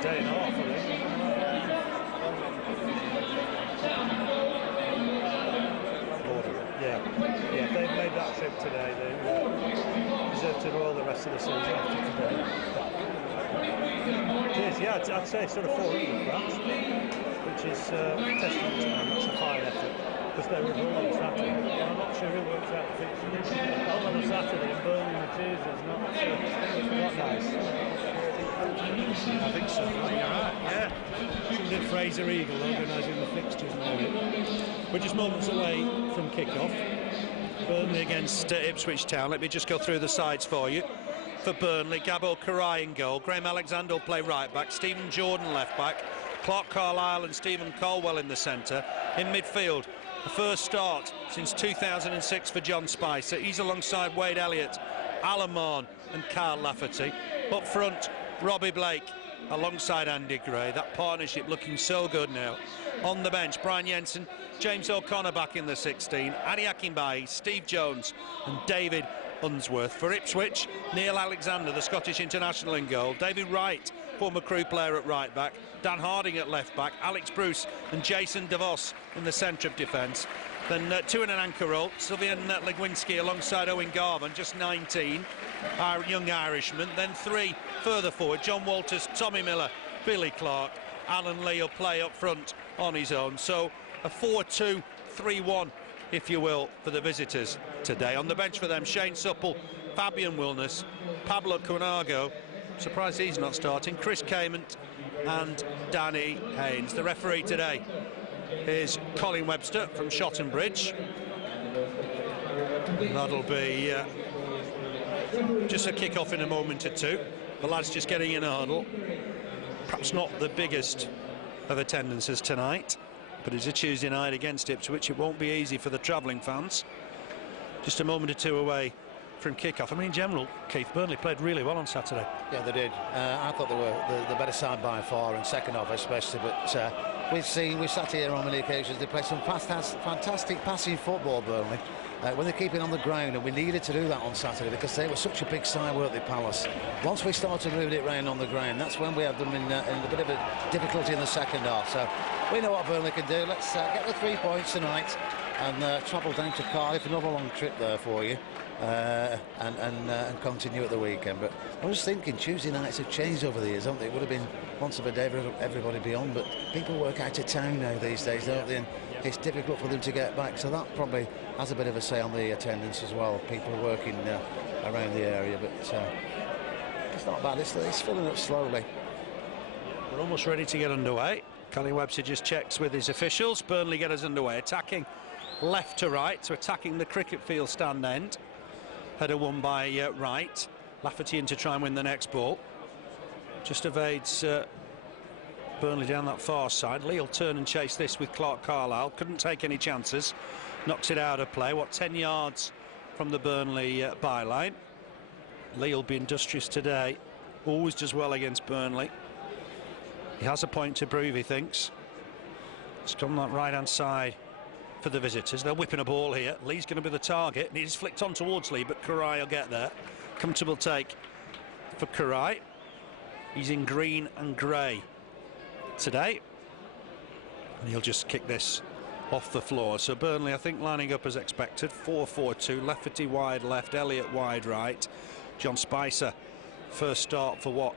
day and a half, I think. Yeah, they've made that trip today. They deserve to roll the rest of the season after today. It is, yeah, I'd say sort of 400 perhaps, which is testament to them. It's a fine effort, because they were all on Saturday. I'm not sure who worked out the fixtures. All on a Saturday and Burnley and Tuesday is not nice. I think so, you're right, yeah. Did Fraser Eagle organising the fixtures maybe. We're just moments away from kick-off. Burnley against Ipswich Town. Let me just go through the sides for you. For Burnley, Gábor Király in goal. Graham Alexander will play right back. Stephen Jordan left back. Clarke, Carlisle and Stephen Caldwell in the centre. In midfield, the first start since 2006 for John Spicer. He's alongside Wade Elliott, Alan Mahon and Kyle Lafferty. Up front, Robbie Blake alongside Andy Gray. That partnership looking so good now. On the bench, Brian Jensen, James O'Connor back in the 16, Adi Akinbiyi, Steve Jones and David Unsworth. For Ipswich, Neil Alexander, the Scottish international in goal, David Wright, former Crewe player at right back, Dan Harding at left back, Alex Bruce and Jason DeVos in the centre of defence. Then two in an anchor role, Sylvain Legwinski alongside Owen Gábor, just 19, our young Irishman. Then three further forward, John Walters, Tommy Miller, Billy Clarke. Alan Lee will play up front on his own. So a 4-2-3-1, if you will, for the visitors today. On the bench for them, Shane Supple, Fabian Wilness, Pablo Cunago, surprised he's not starting, Chris Cayment and Danny Haynes. The referee today is Colin Webster from Shottonbridge. That'll be just a kick-off in a moment or two. The lads just getting in a huddle. Perhaps not the biggest of attendances tonight, but it's a Tuesday night against Ipswich. It won't be easy for the travelling fans. Just a moment or two away from kick-off. I mean, in general, Keith, Burnley played really well on Saturday. Yeah, they did. I thought they were the better side by far, and second half especially, but we've sat here on many occasions. They played some fantastic passing football, Burnley, when they keep it on the ground, and we needed to do that on Saturday because they were such a big side, weren't they, Palace? Once we started moving it round on the ground, that's when we had them in a bit of a difficulty in the second half. So we know what Burnley can do. Let's get the 3 points tonight and travel down to Carlisle. Another long trip there for you. And continue at the weekend. But I was thinking Tuesday nights have changed over the years, haven't they? It would have been once of a day for everybody beyond, but people work out of town now these days, don't they? And it's difficult for them to get back, so that probably has a bit of a say on the attendance as well. People working around the area, but it's not bad. It's filling up slowly. We're almost ready to get underway. Colin Webster just checks with his officials. Burnley get us underway, attacking left to right, so attacking the cricket field stand end. Header won by Wright. Lafferty in to try and win the next ball. Just evades Burnley down that far side. Lee will turn and chase this with Clarke Carlisle. Couldn't take any chances. Knocks it out of play. 10 yards from the Burnley byline. Lee will be industrious today. Always does well against Burnley. He has a point to prove, he thinks. It's on that right-hand side for the visitors. They're whipping a ball here. Lee's going to be the target, and he's flicked on towards Lee, but Király will get there. Comfortable take for Király. He's in green and grey today, and he'll just kick this off the floor. So Burnley, I think, lining up as expected. 4-4-2. Lafferty wide left, Elliott wide right. John Spicer, first start for what,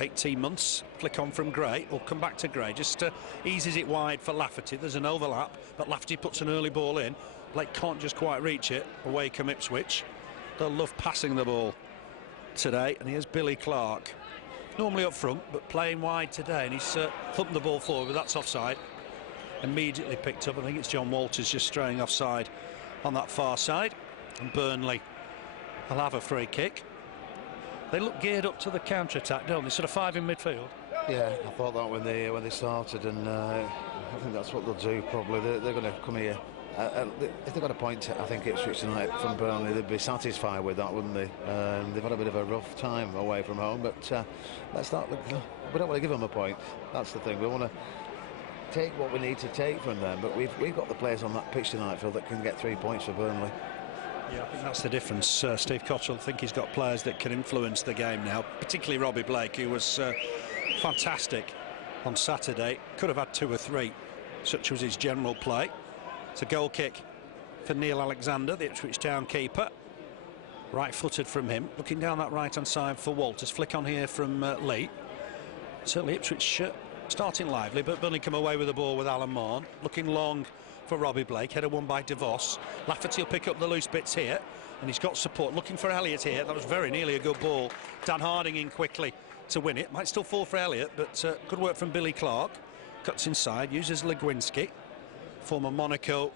18 months. Flick on from Gray, or come back to Gray, just eases it wide for Lafferty. There's an overlap, but Lafferty puts an early ball in. Blake can't just quite reach it. Away come Ipswich. They'll love passing the ball today. And here's Billy Clarke, normally up front, but playing wide today, and he's thumping the ball forward, but that's offside. Immediately picked up. I think it's John Walters just straying offside on that far side, and Burnley will have a free kick. They look geared up to the counter-attack, don't they? Sort of five in midfield. Yeah, I thought that when they started, and I think that's what they'll do probably. They're going to come here. If they got a point, I think Ipswich tonight from Burnley, they'd be satisfied with that, wouldn't they? They've had a bit of a rough time away from home, but let's not. We don't want to give them a point. That's the thing. We want to take what we need to take from them, but we've got the players on that pitch tonight, Phil, that can get 3 points for Burnley. Yeah, I think that's the difference. Steve Cotterill, I think he's got players that can influence the game now, particularly Robbie Blake, who was fantastic on Saturday. Could have had 2 or 3, such was his general play. It's a goal kick for Neil Alexander, the Ipswich Town keeper. Right-footed from him, looking down that right-hand side for Walters. Flick on here from Lee. Certainly Ipswich starting lively, but Burnley come away with the ball with Alan Mahon. Looking long for Robbie Blake, header won by DeVos. Lafferty will pick up the loose bits here, and he's got support. Looking for Elliott here. That was very nearly a good ball. Dan Harding in quickly to win it. Might still fall for Elliott, but good work from Billy Clarke. Cuts inside, uses Legwinski, former Monaco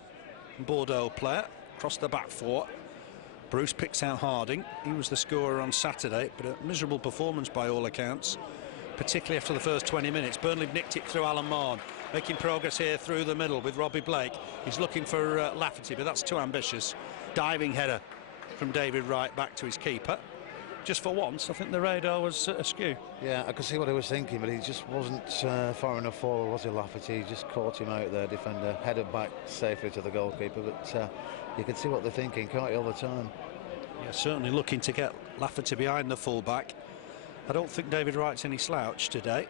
and Bordeaux player, across the back four. Bruce picks out Harding. He was the scorer on Saturday, but a miserable performance by all accounts, particularly after the first 20 minutes. Burnley nicked it through Alan Mahon, making progress here through the middle with Robbie Blake. He's looking for Lafferty, but that's too ambitious. Diving header from David Wright back to his keeper. Just for once, I think the radar was askew. Yeah, I could see what he was thinking, but he just wasn't far enough forward, was he, Lafferty? He just caught him out there, defender, headed back safely to the goalkeeper, but you can see what they're thinking, can't you, all the time? Yeah, certainly looking to get Lafferty behind the full-back. I don't think David Wright's any slouch today.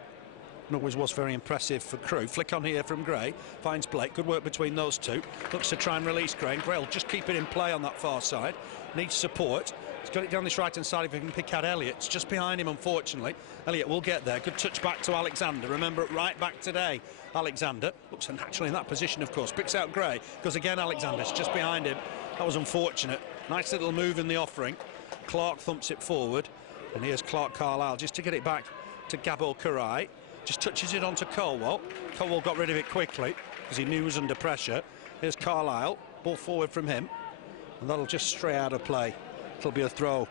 And always was very impressive for Crewe. Flick on here from Gray, finds Blake. Good work between those two. Looks to try and release Gray. Gray will just keep it in play on that far side. Needs support. He's got it down this right-hand side if he can pick out Elliott. It's just behind him, unfortunately. Elliott will get there. Good touch back to Alexander. Remember, right back today. Alexander looks naturally in that position, of course. Picks out Gray. Goes again, Alexander's just behind him. That was unfortunate. Nice little move in the offering. Clarke thumps it forward. And here's Clarke Carlisle just to get it back to Gábor Király. Just touches it onto Caldwell. Caldwell got rid of it quickly because he knew he was under pressure. Here's Carlisle. Ball forward from him. And that'll just stray out of play. It'll be a throw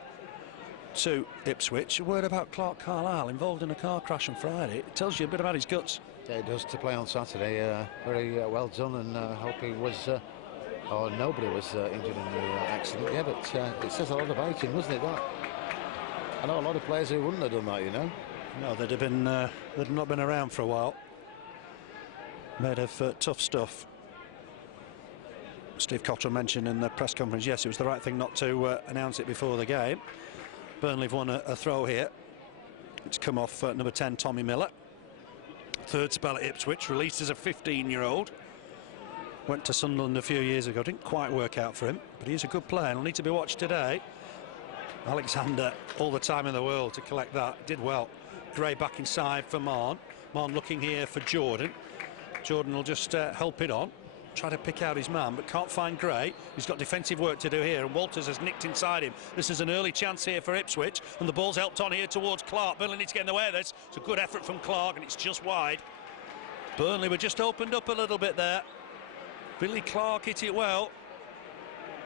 to Ipswich. A word about Clarke Carlisle, involved in a car crash on Friday. It tells you a bit about his guts. Yeah, it does, to play on Saturday. Very well done, and hope he was... or nobody was injured in the accident. Yeah, but it says a lot about him, doesn't it? That I know a lot of players who wouldn't have done that, you know. No, they'd have been. They'd not been around for a while. Made of tough stuff. Steve Cotterill mentioned in the press conference, yes, it was the right thing not to announce it before the game. Burnley have won a throw here. It's come off number 10, Tommy Miller. Third spell at Ipswich, released as a 15-year-old. Went to Sunderland a few years ago, didn't quite work out for him, but he's a good player and will need to be watched today. Alexander, all the time in the world to collect that, did well. Gray back inside for Mahon. Mahon looking here for Jordan. Jordan will just help it on, try to pick out his man, but can't find Gray. He's got defensive work to do here, and Walters has nicked inside him. This is an early chance here for Ipswich, and the ball's helped on here towards Clarke. Burnley needs to get in the way of this. It's a good effort from Clarke, and it's just wide. Burnley were just opened up a little bit there. Billy Clarke hit it well,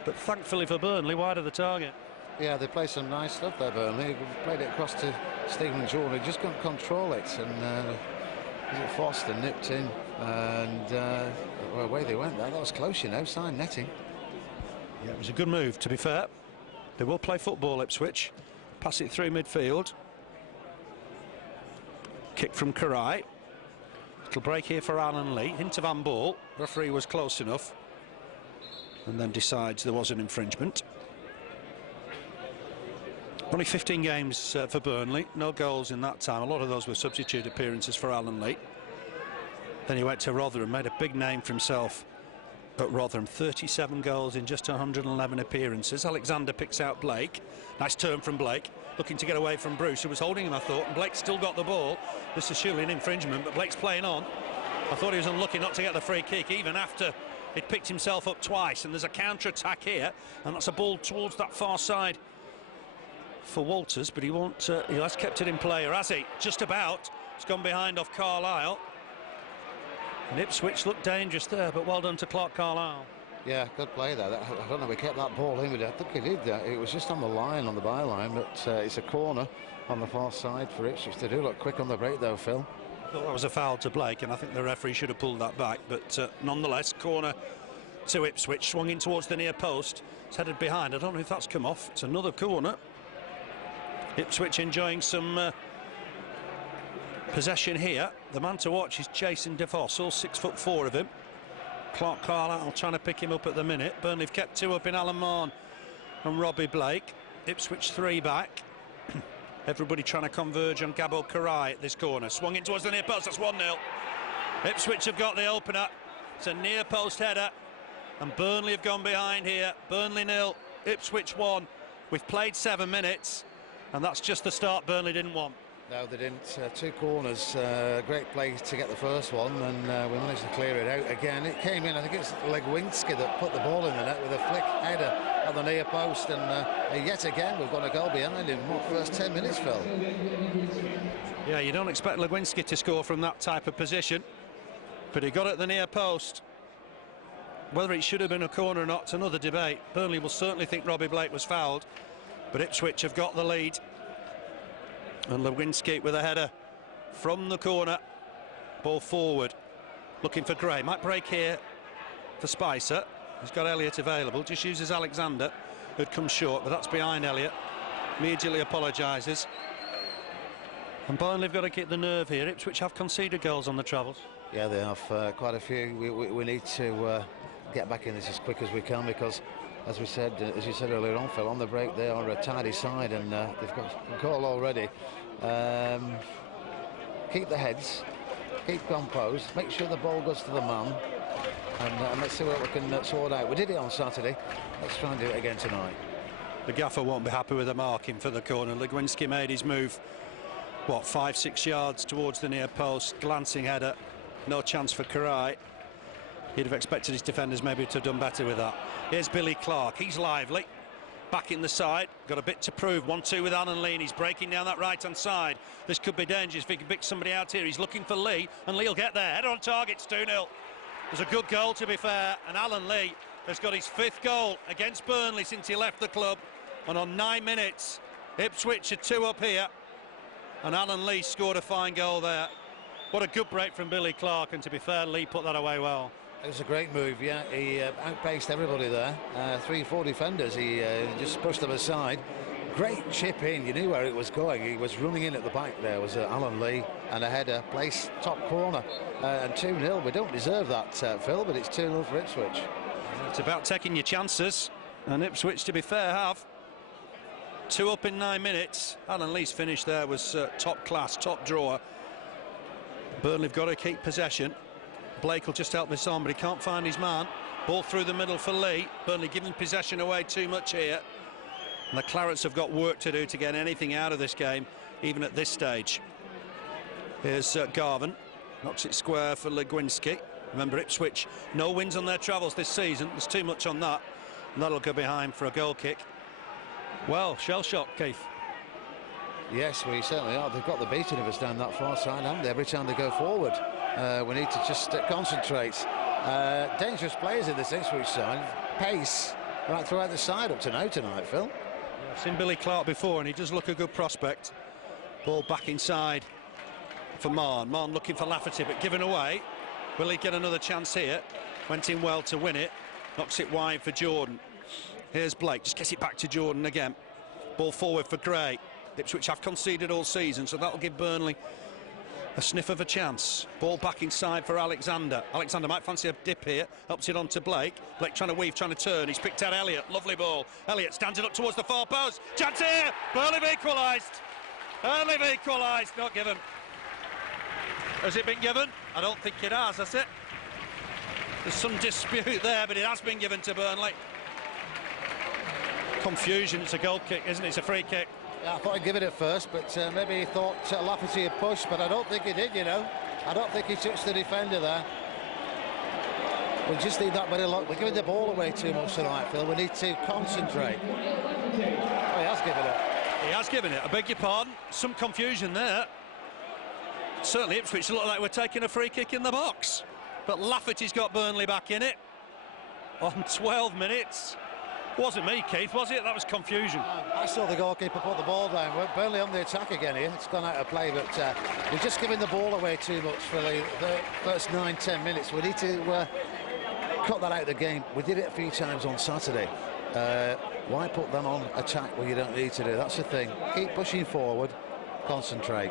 but thankfully for Burnley, wide of the target. Yeah, they played some nice stuff there, Burnley. Played it across to Stephen Jordan, who just couldn't control it, and Foster nipped in, and well, away they went there. That was close, you know, side netting. Yeah, it was a good move, to be fair. They will play football, Ipswich. Pass it through midfield. Kick from Király. Little break here for Alan Lee. Hint of handball. Referee was close enough, and then decides there was an infringement. Only 15 games for Burnley, no goals in that time. A lot of those were substitute appearances for Alan Lee. Then he went to Rotherham, made a big name for himself at Rotherham. 37 goals in just 111 appearances. Alexander picks out Blake. Nice turn from Blake, looking to get away from Bruce, who was holding him, I thought, and Blake still got the ball. This is surely an infringement, but Blake's playing on. I thought he was unlucky not to get the free kick, even after he'd picked himself up twice, and there's a counter-attack here, and that's a ball towards that far side for Walters, but he won't. He has kept it in play, or has he? Just about. It's gone behind off Carlisle. And Ipswich looked dangerous there, but well done to Clarke Carlisle. Yeah, good play there. I don't know, we kept that ball in, but I think he did that. It was just on the line, on the byline, but it's a corner on the far side for Ipswich. They do look quick on the break, though, Phil. I thought that was a foul to Blake, and I think the referee should have pulled that back, but nonetheless, corner to Ipswich, swung in towards the near post. It's headed behind. I don't know if that's come off. It's another corner. Ipswich enjoying some possession here. The man to watch is Jason DeVos, all 6'4" of him. Clarke Carlisle trying to pick him up at the minute. Burnley have kept two up in Alan Mahon and Robbie Blake. Ipswich 3 back. Everybody trying to converge on Gábor Király at this corner. Swung in towards the near post, that's 1-0. Ipswich have got the opener. It's a near post header, and Burnley have gone behind here. Burnley 0, Ipswich 1. We've played 7 minutes, and that's just the start Burnley didn't want. No, they didn't. 2 corners, great play to get the first one, and we managed to clear it out again. It came in, I think it's Legwinski that put the ball in the net with a flick header at the near post, and yet again we've got a goal behind him. What, first 10 minutes, Phil? Yeah, you don't expect Legwinski to score from that type of position, but he got it at the near post. Whether it should have been a corner or not, it's another debate. Burnley will certainly think Robbie Blake was fouled, but Ipswich have got the lead. And Legwinski with a header from the corner. Ball forward, looking for Gray. Might break here for Spicer. He's got Elliott available. Just uses Alexander, who'd come short, but that's behind Elliott. Immediately apologises. And Burnley have got to keep the nerve here. Ipswich have conceded goals on the travels. Yeah, they have quite a few. We need to get back in this as quick as we can, because as you said earlier on, Phil, on the break they are a tidy side, and they've got a goal already. Keep the heads, keep composed, make sure the ball goes to the man, and let's see what we can sort out. We did it on Saturday, let's try and do it again tonight. The gaffer won't be happy with the marking for the corner. Legwinski made his move, what, 5-6 yards towards the near post, glancing header, no chance for Király. He'd have expected his defenders maybe to have done better with that. Here's Billy Clarke, he's lively, back in the side, got a bit to prove. 1-2 with Alan Lee, and he's breaking down that right hand side. This could be dangerous if he can pick somebody out here. He's looking for Lee, and Lee will get there. Header on target, it's 2-0. It was a good goal, to be fair, and Alan Lee has got his 5th goal against Burnley since he left the club, and on 9 minutes Ipswich are 2 up here, and Alan Lee scored a fine goal there. What a good break from Billy Clarke, and to be fair, Lee put that away well. It was a great move, yeah. He outpaced everybody there. 3-4 defenders, he just pushed them aside. Great chip in, you knew where it was going. He was running in at the back there, was Alan Lee, and a header, placed top corner. And 2-0, we don't deserve that, Phil, but it's 2-0 for Ipswich. It's about taking your chances, and Ipswich, to be fair, have. 2 up in 9 minutes. Alan Lee's finish there was top class, top drawer. Burnley have got to keep possession. Blake will just help this on, but he can't find his man. Ball through the middle for Lee. Burnley giving possession away too much here. And the Clarets have got work to do to get anything out of this game, even at this stage. Here's Gábor. Knocks it square for Legwinski. Remember, Ipswich, no wins on their travels this season. There's too much on that. And that'll go behind for a goal kick. Well, shell shock, Keith. Yes, we certainly are. They've got the beating of us down that far side, haven't they? Every time they go forward. We need to just concentrate. Dangerous players in this Ipswich side. Pace right throughout the side up to now tonight, Phil. I've seen Billy Clarke before, and he does look a good prospect. Ball back inside for Mahon. Mahon looking for Lafferty, but given away. Will he get another chance here? Went in well to win it. Knocks it wide for Jordan. Here's Blake, just gets it back to Jordan again. Ball forward for Gray. Ipswich have conceded all season, so that'll give Burnley a sniff of a chance. Ball back inside for Alexander. Alexander might fancy a dip here. Helps it on to Blake. Blake trying to weave, trying to turn. He's picked out Elliott. Lovely ball. Elliott stands it up towards the far post. Chance here. Burnley have equalised. Burnley have equalised. Not given. Has it been given? I don't think it has it? There's some dispute there, but it has been given to Burnley. Confusion. It's a goal kick, isn't it? It's a free kick. Yeah, I thought I'd give it at first, but maybe he thought Lafferty had pushed, but I don't think he did, you know. I don't think he touched the defender there. We just need that bit of luck. We're giving the ball away too much tonight, Phil. We need to concentrate. Oh, he has given it. He has given it. I beg your pardon. Some confusion there. Certainly Ipswich look like we're taking a free kick in the box. But Lafferty's got Burnley back in it on 12 minutes. Wasn't me, Keith, was it? That was confusion. I saw the goalkeeper put the ball down. We're Burnley on the attack again here. It's gone out of play, but we're just giving the ball away too much for the first 9-10 minutes. We need to cut that out of the game. We did it a few times on Saturday. Why put them on attack where you don't need to do? That's the thing. Keep pushing forward, concentrate.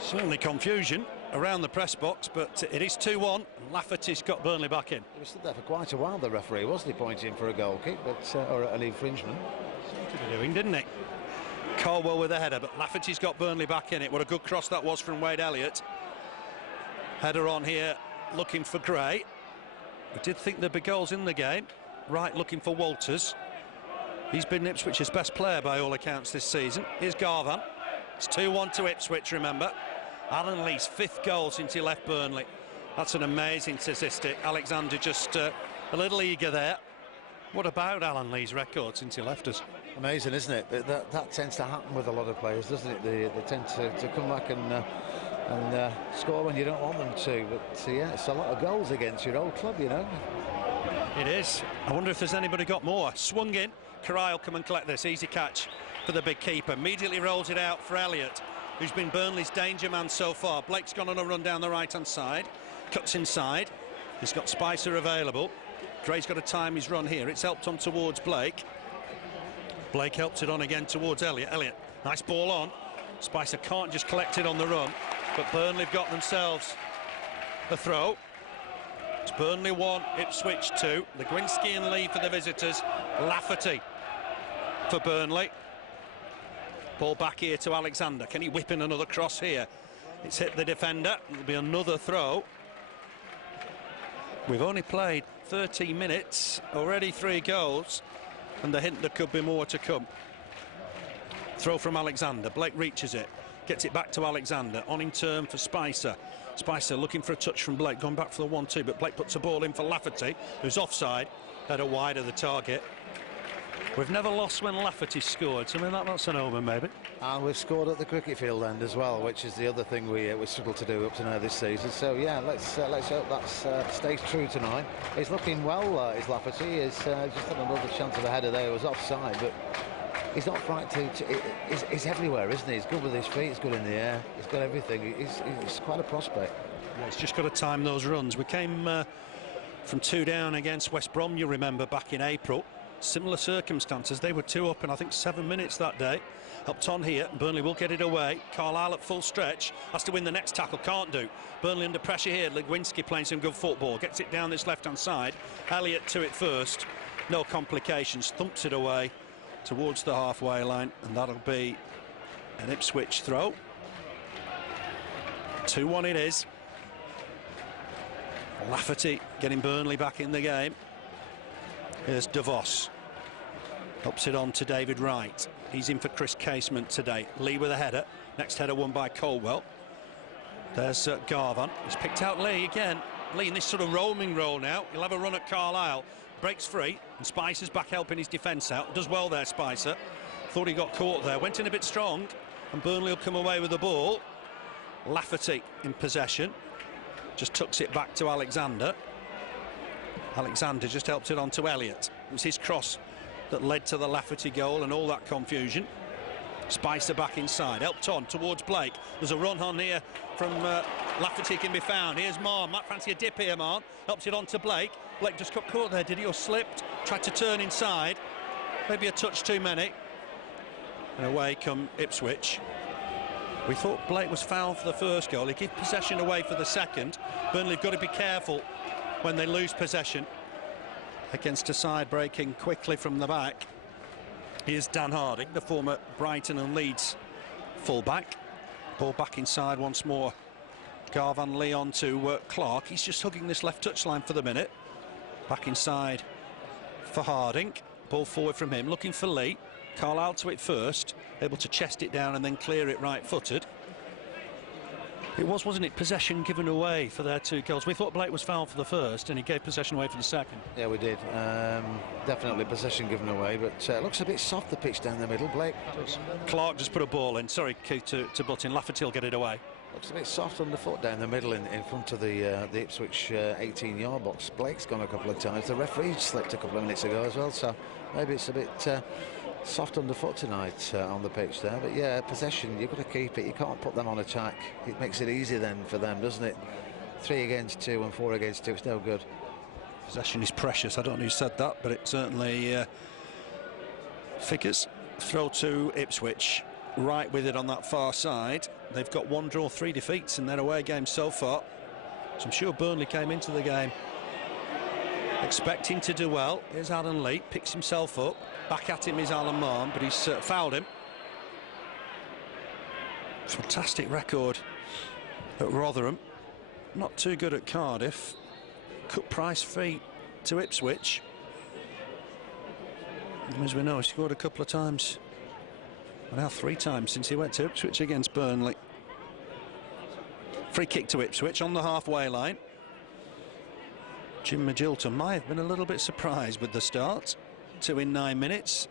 Certainly confusion around the press box, but it is 2-1. Lafferty's got Burnley back in. He was stood there for quite a while, the referee, wasn't he, pointing for a goal kick, but or an infringement. Seemed to be doing, didn't he? Caldwell with a header, but Lafferty's got Burnley back in it. What a good cross that was from Wade Elliott. Header on here, looking for Gray. We did think there'd be goals in the game. Right, looking for Walters. He's been Ipswich's best player by all accounts this season. Here's Gábor. It's 2-1 to Ipswich, remember. Alan Lee's 5th goal since he left Burnley. That's an amazing statistic. Alexander just a little eager there. What about Alan Lee's record since he left us? Amazing, isn't it? That tends to happen with a lot of players, doesn't it? They tend to come back and score when you don't want them to. But yeah, it's a lot of goals against your old club, you know. It is. I wonder if there's anybody got more. Swung in. Király will come and collect this. Easy catch for the big keeper. Immediately rolls it out for Elliott, who's been Burnley's danger man so far. Blake's gone on a run down the right-hand side. Cuts inside. He's got Spicer available. Gray's got to time his run here. It's helped on towards Blake. Blake helps it on again towards Elliott. Elliott, nice ball on. Spicer can't just collect it on the run, but Burnley have got themselves a throw. It's Burnley 1, Ipswich 2. Legwinski and Lee for the visitors. Lafferty for Burnley. Ball back here to Alexander. Can he whip in another cross here? It's hit the defender. It'll be another throw. We've only played 13 minutes, already 3 goals, and the hint there could be more to come. Throw from Alexander. Blake reaches it, gets it back to Alexander. On in turn for Spicer. Spicer looking for a touch from Blake, going back for the 1-2, but Blake puts a ball in for Lafferty, who's offside, header wide of the target. We've never lost when Lafferty scored, so I mean that's an omen maybe. And we've scored at the cricket field end as well, which is the other thing we struggled to do up to now this season. So yeah, let's hope that stays true tonight. He's looking well, is Lafferty. He's just had another chance of a header there. It was offside, but he's not frightened. He's everywhere, isn't he? He's good with his feet. He's good in the air. He's got everything. He's quite a prospect. Yeah, he's just got to time those runs. We came from 2 down against West Brom, you remember, back in April. Similar circumstances. They were 2 up in I think 7 minutes that day. Helped on here. Burnley will get it away. Carlisle at full stretch. Has to win the next tackle. Can't do. Burnley under pressure here. Legwinski playing some good football. Gets it down this left-hand side. Elliott to it first. No complications. Thumps it away towards the halfway line. And that'll be an Ipswich throw. 2-1 it is. Lafferty getting Burnley back in the game. Here's DeVos. Helps it on to David Wright. He's in for Chris Casement today. Lee with a header. Next header won by Caldwell. There's Gábor. He's picked out Lee again. Lee in this sort of roaming role now. He'll have a run at Carlisle. Breaks free. And Spicer's back helping his defence out. Does well there, Spicer. Thought he got caught there. Went in a bit strong. And Burnley will come away with the ball. Lafferty in possession. Just tucks it back to Alexander. Alexander just helped it on to Elliott. It was his cross that led to the Lafferty goal and all that confusion. Spicer back inside, helped on towards Blake. There's a run on here from Lafferty can be found. Here's Mahon. Might fancy a dip here, Mahon. Helps it on to Blake. Blake just got caught there, did he? Or slipped? Tried to turn inside. Maybe a touch too many. And away come Ipswich. We thought Blake was fouled for the first goal. He gave possession away for the second. Burnley have got to be careful when they lose possession against a side breaking quickly from the back. Here's Dan Harding, the former Brighton and Leeds fullback. Ball back inside once more. Garvan Lee on to Clarke. He's just hugging this left touchline for the minute. Back inside for Harding. Ball forward from him, looking for Lee. Carlisle to it first, able to chest it down and then clear it right-footed. It was, wasn't it, possession given away for their 2 goals. We thought Blake was fouled for the first and he gave possession away for the second. Yeah, we did. Definitely possession given away, but it looks a bit soft, the pitch down the middle. Blake. Clarke just put a ball in. Sorry, Keith, to butt in. Lafferty will get it away. Looks a bit soft underfoot down the middle in front of the Ipswich 18-yard box. Blake's gone a couple of times. The referee slipped a couple of minutes ago as well, so maybe it's a bit soft underfoot tonight on the pitch there. But yeah, possession, you've got to keep it. You can't put them on attack. It makes it easy then for them, doesn't it? 3 against 2 and 4 against 2, it's no good. Possession is precious. I don't know who said that, but it certainly figures. Throw to Ipswich. Right with it on that far side. They've got 1 draw, 3 defeats in their away game so far. So I'm sure Burnley came into the game expecting to do well. Here's Alan Lee, picks himself up. Back at him is Alan Mahon, but he's fouled him. Fantastic record at Rotherham. Not too good at Cardiff. Cut price fee to Ipswich. And as we know, he scored a couple of times. Well, now 3 times since he went to Ipswich against Burnley. Free kick to Ipswich on the halfway line. Jim Magilton might have been a little bit surprised with the start. 2 in 9 minutes.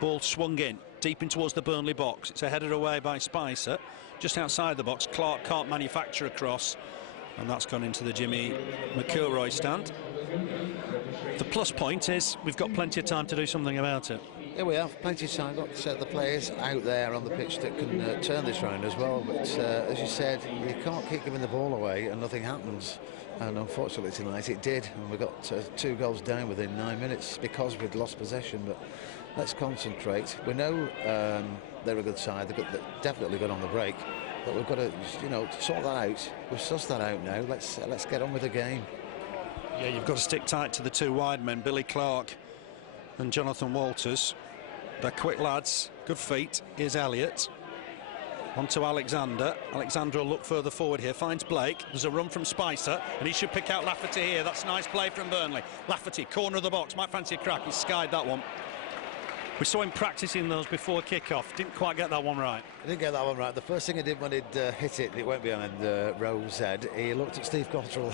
Ball swung in, deep in towards the Burnley box. It's a header away by Spicer. Just outside the box, Clarke can't manufacture a cross. And that's gone into the Jimmy McIlroy stand. The plus point is we've got plenty of time to do something about it. Yeah, we have plenty of time. Got the players out there on the pitch that can turn this round as well. But as you said, you can't keep giving the ball away and nothing happens. And unfortunately tonight it did. And we got 2 goals down within 9 minutes because we'd lost possession. But let's concentrate. We know they're a good side. They're definitely good on the break. But we've got to, sort that out. We've sussed that out now. Let's get on with the game. Yeah, you've got to stick tight to the 2 wide men, Billy Clarke and Jonathan Walters. They're quick lads, good feet. Here's Elliott. On to Alexander. Alexander will look further forward here. Finds Blake. There's a run from Spicer, and he should pick out Lafferty here. That's nice play from Burnley. Lafferty, corner of the box. Might fancy a crack. He's skied that one. We saw him practicing those before kick-off. Didn't quite get that one right. He didn't get that one right. The first thing he did when he'd hit it, it went behind Rowe's head. He looked at Steve Cotterill.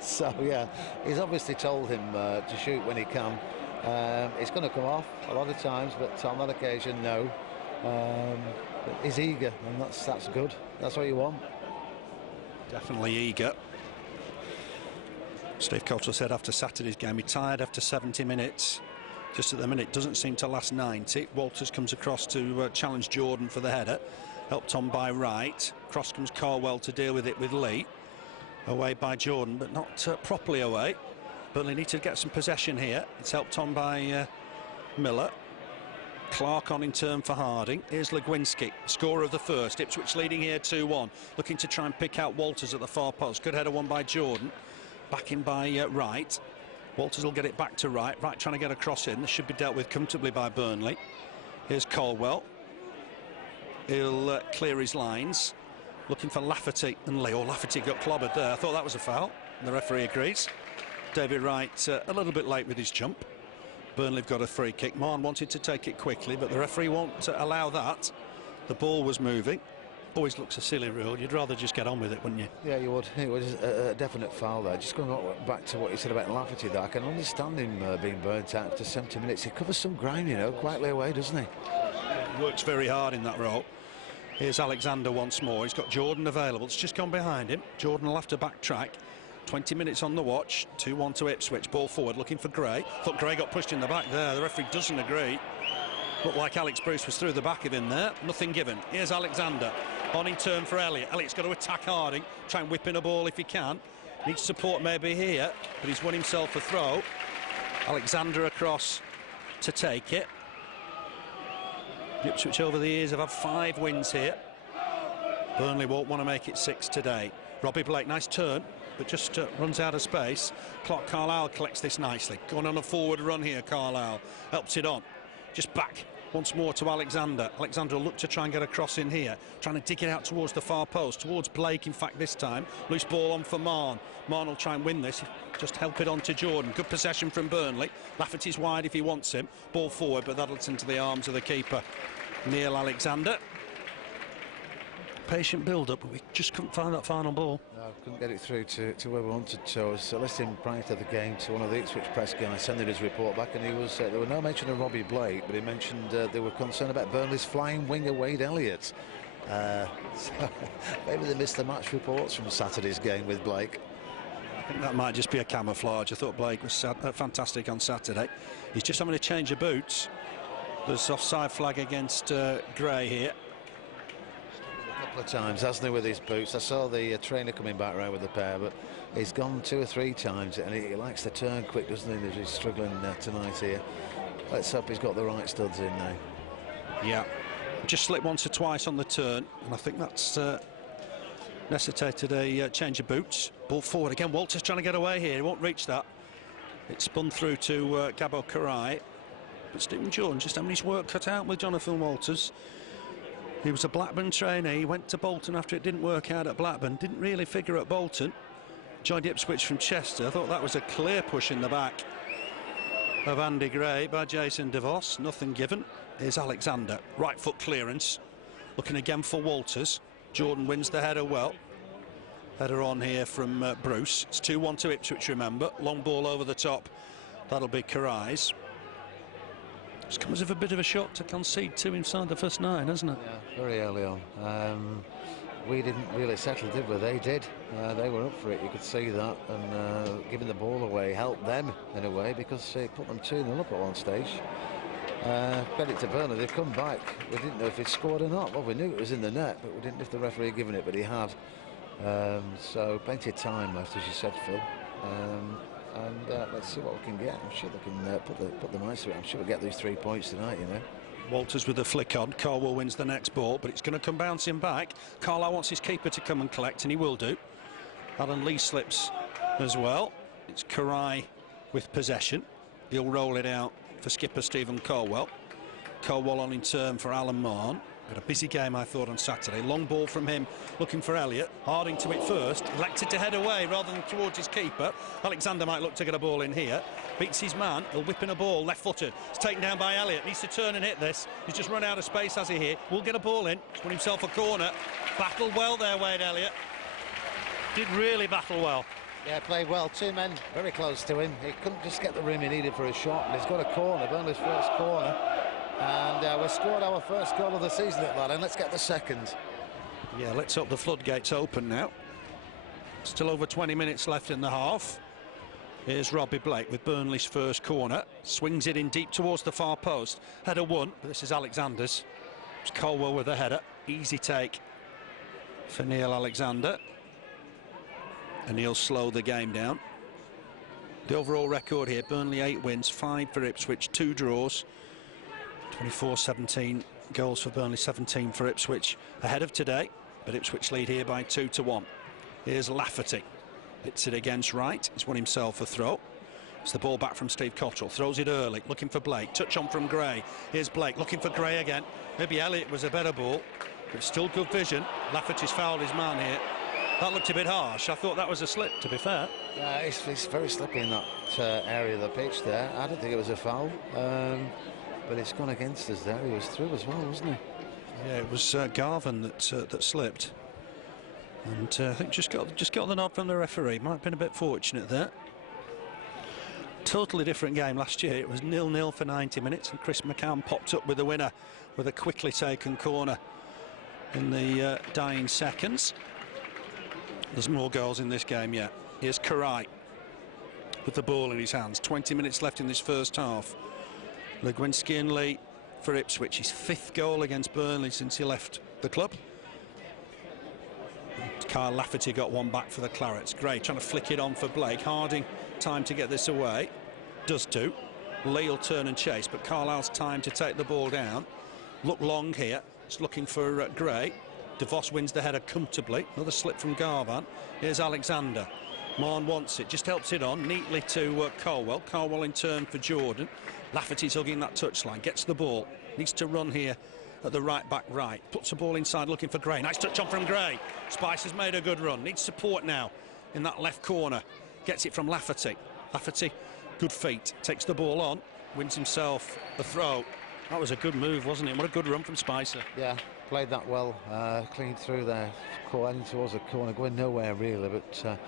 So, yeah, he's obviously told him to shoot when he can. It's going to come off a lot of times, but on that occasion, no. He's eager, and that's good. That's what you want. Definitely eager. Steve Cotterill said after Saturday's game, he's tired after 70 minutes. Just at the minute, doesn't seem to last 90. Walters comes across to challenge Jordan for the header. Helped on by Wright. Cross comes Caldwell to deal with it with Lee. Away by Jordan, but not properly away. Burnley need to get some possession here. It's helped on by Miller. Clarke on in turn for Harding. Here's Legwinski, scorer of the first. Ipswich leading here 2-1. Looking to try and pick out Walters at the far post. Good header won by Jordan. Back in by Wright. Walters will get it back to Wright. Wright trying to get a cross in. This should be dealt with comfortably by Burnley. Here's Caldwell. He'll clear his lines. Looking for Lafferty and Leo. Lafferty got clobbered there. I thought that was a foul. The referee agrees. David Wright a little bit late with his jump. Burnley have got a free kick. Mahon wanted to take it quickly, but the referee won't allow that. The ball was moving. Always looks a silly rule. You'd rather just get on with it, wouldn't you? Yeah, you would. It was a definite foul there. Just going back to what you said about Lafferty there, I can understand him being burnt out after 70 minutes. He covers some ground, quietly away, doesn't he? Works very hard in that role. Here's Alexander once more. He's got Jordan available. It's just gone behind him. Jordan will have to backtrack. 20 minutes on the watch. 2-1 to Ipswich. Ball forward, looking for Gray. Thought Gray got pushed in the back there. The referee doesn't agree. Looked like Alex Bruce was through the back of him there. Nothing given. Here's Alexander. On in turn for Elliott. Elliott's got to attack Harding. Try and whip in a ball if he can. Needs support maybe here, but he's won himself a throw. Alexander across to take it. Ipswich over the years have had 5 wins here. Burnley won't want to make it 6 today. Robbie Blake, nice turn, but just runs out of space. Carlisle collects this nicely. Going on a forward run here, Carlisle. Helps it on. Just back once more to Alexander. Alexander will look to try and get a cross in here. Trying to dig it out towards the far post. Towards Blake, in fact, this time. Loose ball on for Mahon. Mahon will try and win this. Just help it on to Jordan. Good possession from Burnley. Lafferty's wide if he wants him. Ball forward, but that'll into the arms of the keeper, Neil Alexander. Patient build-up, but we just couldn't find that final ball. No, couldn't get it through to where we wanted to. I was listening prior to the game to one of the Ipswich press guys sending his report back, and he was there were no mention of Robbie Blake, but he mentioned they were concerned about Burnley's flying winger Wade Elliott. So maybe they missed the match reports from Saturday's game with Blake. I think that might just be a camouflage. I thought Blake was fantastic on Saturday. He's just having a change of boots. There's offside flag against Gray here. Of times, hasn't he, with his boots? I saw the trainer coming back around with a pair, but he's gone 2 or 3 times, and he likes to turn quick, doesn't he? He's struggling tonight here. Let's hope he's got the right studs in now. Yeah, just slipped once or twice on the turn, and I think that's necessitated a change of boots. Ball forward again. Walters trying to get away here. He won't reach that. It's spun through to Gábor Király, but Stephen Jordan just having his work cut out with Jonathan Walters. He was a Blackburn trainee. He went to Bolton after it didn't work out at Blackburn. Didn't really figure at Bolton. Joined Ipswich from Chester. I thought that was a clear push in the back of Andy Gray by Jason DeVos. Nothing given. Here's Alexander. Right foot clearance. Looking again for Walters. Jordan wins the header well. Header on here from Bruce. It's 2-1 to Ipswich, remember. Long ball over the top. That'll be Király's. It's come as if a bit of a shot to concede 2 inside the first 9, hasn't it? Yeah, very early on. We didn't really settle, did we? They did. They were up for it, you could see that. And giving the ball away helped them in a way, because it put them 2-0 up at one stage. Credit to Burnley, they've come back. We didn't know if he'd scored or not. Well, we knew it was in the net, but we didn't know if the referee had given it, but he had. So plenty of time left, as you said, Phil. And let's see what we can get. I'm sure they can put the minds to it. I'm sure we'll get these 3 points tonight, you know. Walters with the flick on. Caldwell wins the next ball, but it's going to come bouncing back. Carlisle wants his keeper to come and collect, and he will do. Alan Lee slips as well. It's Király with possession. He'll roll it out for skipper Stephen Caldwell. Caldwell on in turn for Alan Mahon. Had a busy game, I thought, on Saturday. Long ball from him, looking for Elliott. Harding to it first. Elected to head away rather than towards his keeper. Alexander might look to get a ball in here. Beats his man. He'll whip in a ball, left-footed. It's taken down by Elliott. Needs to turn and hit this. He's just run out of space, has he here? Will get a ball in. He's won himself a corner. Battled well there, Wade Elliott. Did really battle well. Yeah, played well. 2 men very close to him. He couldn't just get the room he needed for a shot. And he's got a corner, Burnley's first corner. And we scored our first goal of the season at that, and let's get the second. Yeah, let's hope the floodgates open now. Still over 20 minutes left in the half. Here's Robbie Blake with Burnley's first corner. Swings it in deep towards the far post. Header won, but this is Alexander's. It's Caldwell with the header. Easy take for Neil Alexander. And he'll slow the game down. The overall record here, Burnley 8 wins, 5 for Ipswich, 2 draws. 24-17 goals for Burnley, 17 for Ipswich. Ahead of today, but Ipswich lead here by 2-1. Here's Lafferty. Hits it against right. He's won himself a throw. It's the ball back from Steve Cotterill. Throws it early, looking for Blake. Touch on from Gray. Here's Blake, looking for Gray again. Maybe Elliott was a better ball, but still good vision. Lafferty's fouled his man here. That looked a bit harsh. I thought that was a slip, to be fair. Yeah, he's very slippy in that area of the pitch there. I don't think it was a foul. But it's gone against us there. He was through as well, wasn't he? Yeah, it was Garvin that slipped, and I think just got the nod from the referee. Might have been a bit fortunate there. Totally different game last year. It was 0-0 for 90 minutes, and Chris McCann popped up with the winner with a quickly taken corner in the dying seconds. There's more goals in this game yet. Here's Király with the ball in his hands. 20 minutes left in this first half. Legwinski and Lee for Ipswich. His 5th goal against Burnley since he left the club. Kyle Lafferty got one back for the Clarets. Gray trying to flick it on for Blake. Harding time to get this away. Does do. Lee will turn and chase, but Carlisle's time to take the ball down. Look long here. It's looking for Gray. DeVos wins the header comfortably. Another slip from Gábor. Here's Alexander. Mahon wants it, just helps it on neatly to Caldwell. Caldwell in turn for Jordan. Lafferty's hugging that touchline, gets the ball, needs to run here at the right back right. Puts the ball inside looking for Gray. Nice touch on from Gray. Spice has made a good run. Needs support now in that left corner. Gets it from Lafferty. Lafferty, good feet. Takes the ball on, wins himself a throw. That was a good move, wasn't it? What a good run from Spicer. Yeah, played that well. Cleaned through there. Heading towards the corner, going nowhere really, but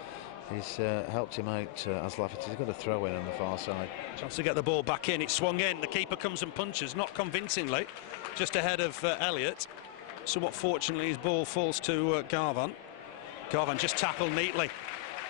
he's helped him out as Lafferty's got a throw in on the far side. Chance to get the ball back in. It's swung in. The keeper comes and punches, not convincingly, just ahead of Elliott. Somewhat fortunately, his ball falls to Gábor. Gábor just tackled neatly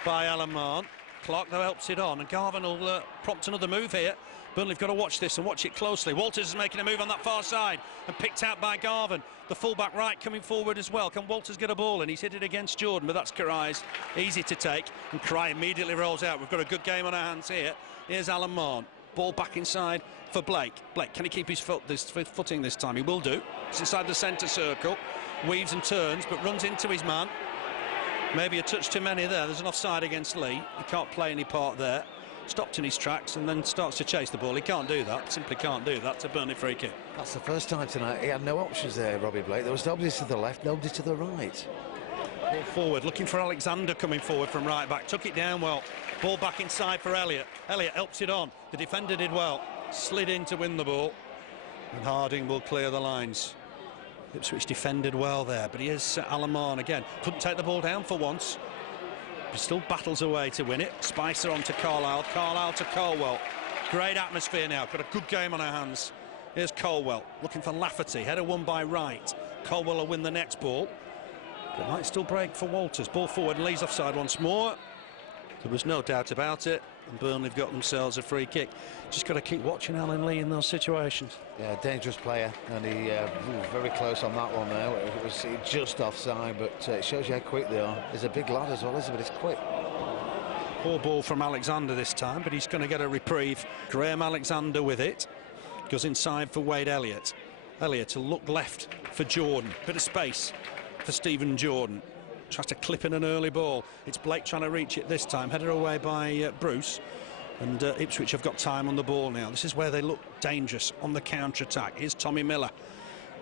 by Alan Mahon. Clarke, though, helps it on, and Gábor will prompt another move here. Burnley have got to watch this and watch it closely. Walters is making a move on that far side and picked out by Gábor. The full-back right coming forward as well. Can Walters get a ball? And he's hit it against Jordan, but that's Király's. Easy to take, and Király immediately rolls out. We've got a good game on our hands here. Here's Alan Mahon. Ball back inside for Blake. Blake, can he keep his footing this time? He will do. It's inside the centre circle. Weaves and turns, but runs into his man. Maybe a touch too many there. There's an offside against Lee. He can't play any part there. stopped in his tracks and then starts to chase the ball. He can't do that, simply can't do that. It's a Burnley free kick. That's the first time tonight he had no options there, Robbie Blake. There was nobody to the left, nobody to the right. Ball forward, looking for Alexander coming forward from right back. Took it down well. Ball back inside for Elliott. Elliott helps it on. The defender did well. Slid in to win the ball. And Harding will clear the lines. Ipswich defended well there, but here's Mahon again. Couldn't take the ball down for once. He still battles away to win it. Spicer on to Carlisle. Carlisle to Caldwell. Great atmosphere now. Got a good game on our hands. Here's Caldwell looking for Lafferty. Header won by Wright. Caldwell will win the next ball. It might still break for Walters. Ball forward and Lee's offside once more. There was no doubt about it. And Burnley have got themselves a free kick. Just got to keep watching Alan Lee in those situations. Yeah, dangerous player, and he very close on that one there. It was just offside, but it shows you how quick they are. He's a big lad as well, isn't he? But he's quick. Poor ball from Alexander this time, but he's going to get a reprieve. Graham Alexander with it. Goes inside for Wade Elliott. Elliott to look left for Jordan. Bit of space for Stephen Jordan. Tries to clip in an early ball. It's Blake trying to reach it this time. Headed away by Bruce. And Ipswich have got time on the ball now. This is where they look dangerous on the counter-attack. Here's Tommy Miller.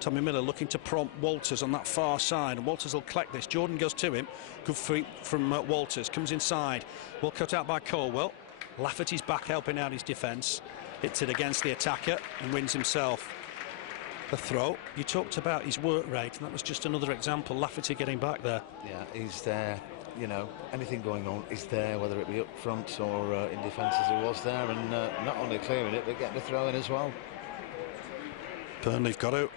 Tommy Miller looking to prompt Walters on that far side. And Walters will collect this. Jordan goes to him. Good feet from Walters. Comes inside. Well cut out by Caldwell. Lafferty's back helping out his defence. Hits it against the attacker and wins himself the throw. You talked about his work rate, and that was just another example. Lafferty getting back there. Yeah, he's there. You know, anything going on is there, whether it be up front or in defence, as he was there, and not only clearing it, but getting the throw in as well. Burnley have got to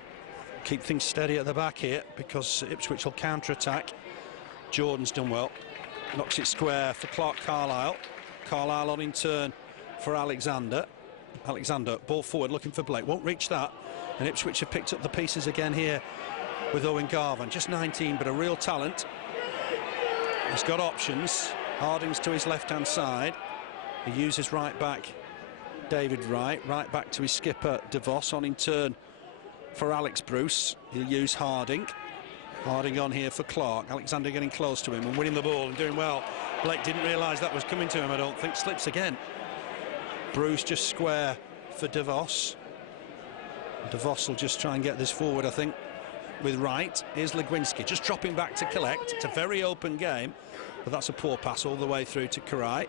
keep things steady at the back here, because Ipswich will counter-attack. Jordan's done well. Knocks it square for Clarke Carlisle. Carlisle on in turn for Alexander. Alexander, ball forward, looking for Blake. Won't reach that. And Ipswich have picked up the pieces again here with Owen Gábor. Just 19, but a real talent. He's got options. Harding's to his left-hand side. He uses right back David Wright. Right back to his skipper DeVos on in turn for Alex Bruce. He'll use Harding. Harding on here for Clarke. Alexander getting close to him and winning the ball and doing well. Blake didn't realise that was coming to him, I don't think. Slips again. Bruce just square for DeVos. DeVos will just try and get this forward, I think, with Wright. Here's Legwinski just dropping back to collect. It's a very open game, but that's a poor pass all the way through to Király.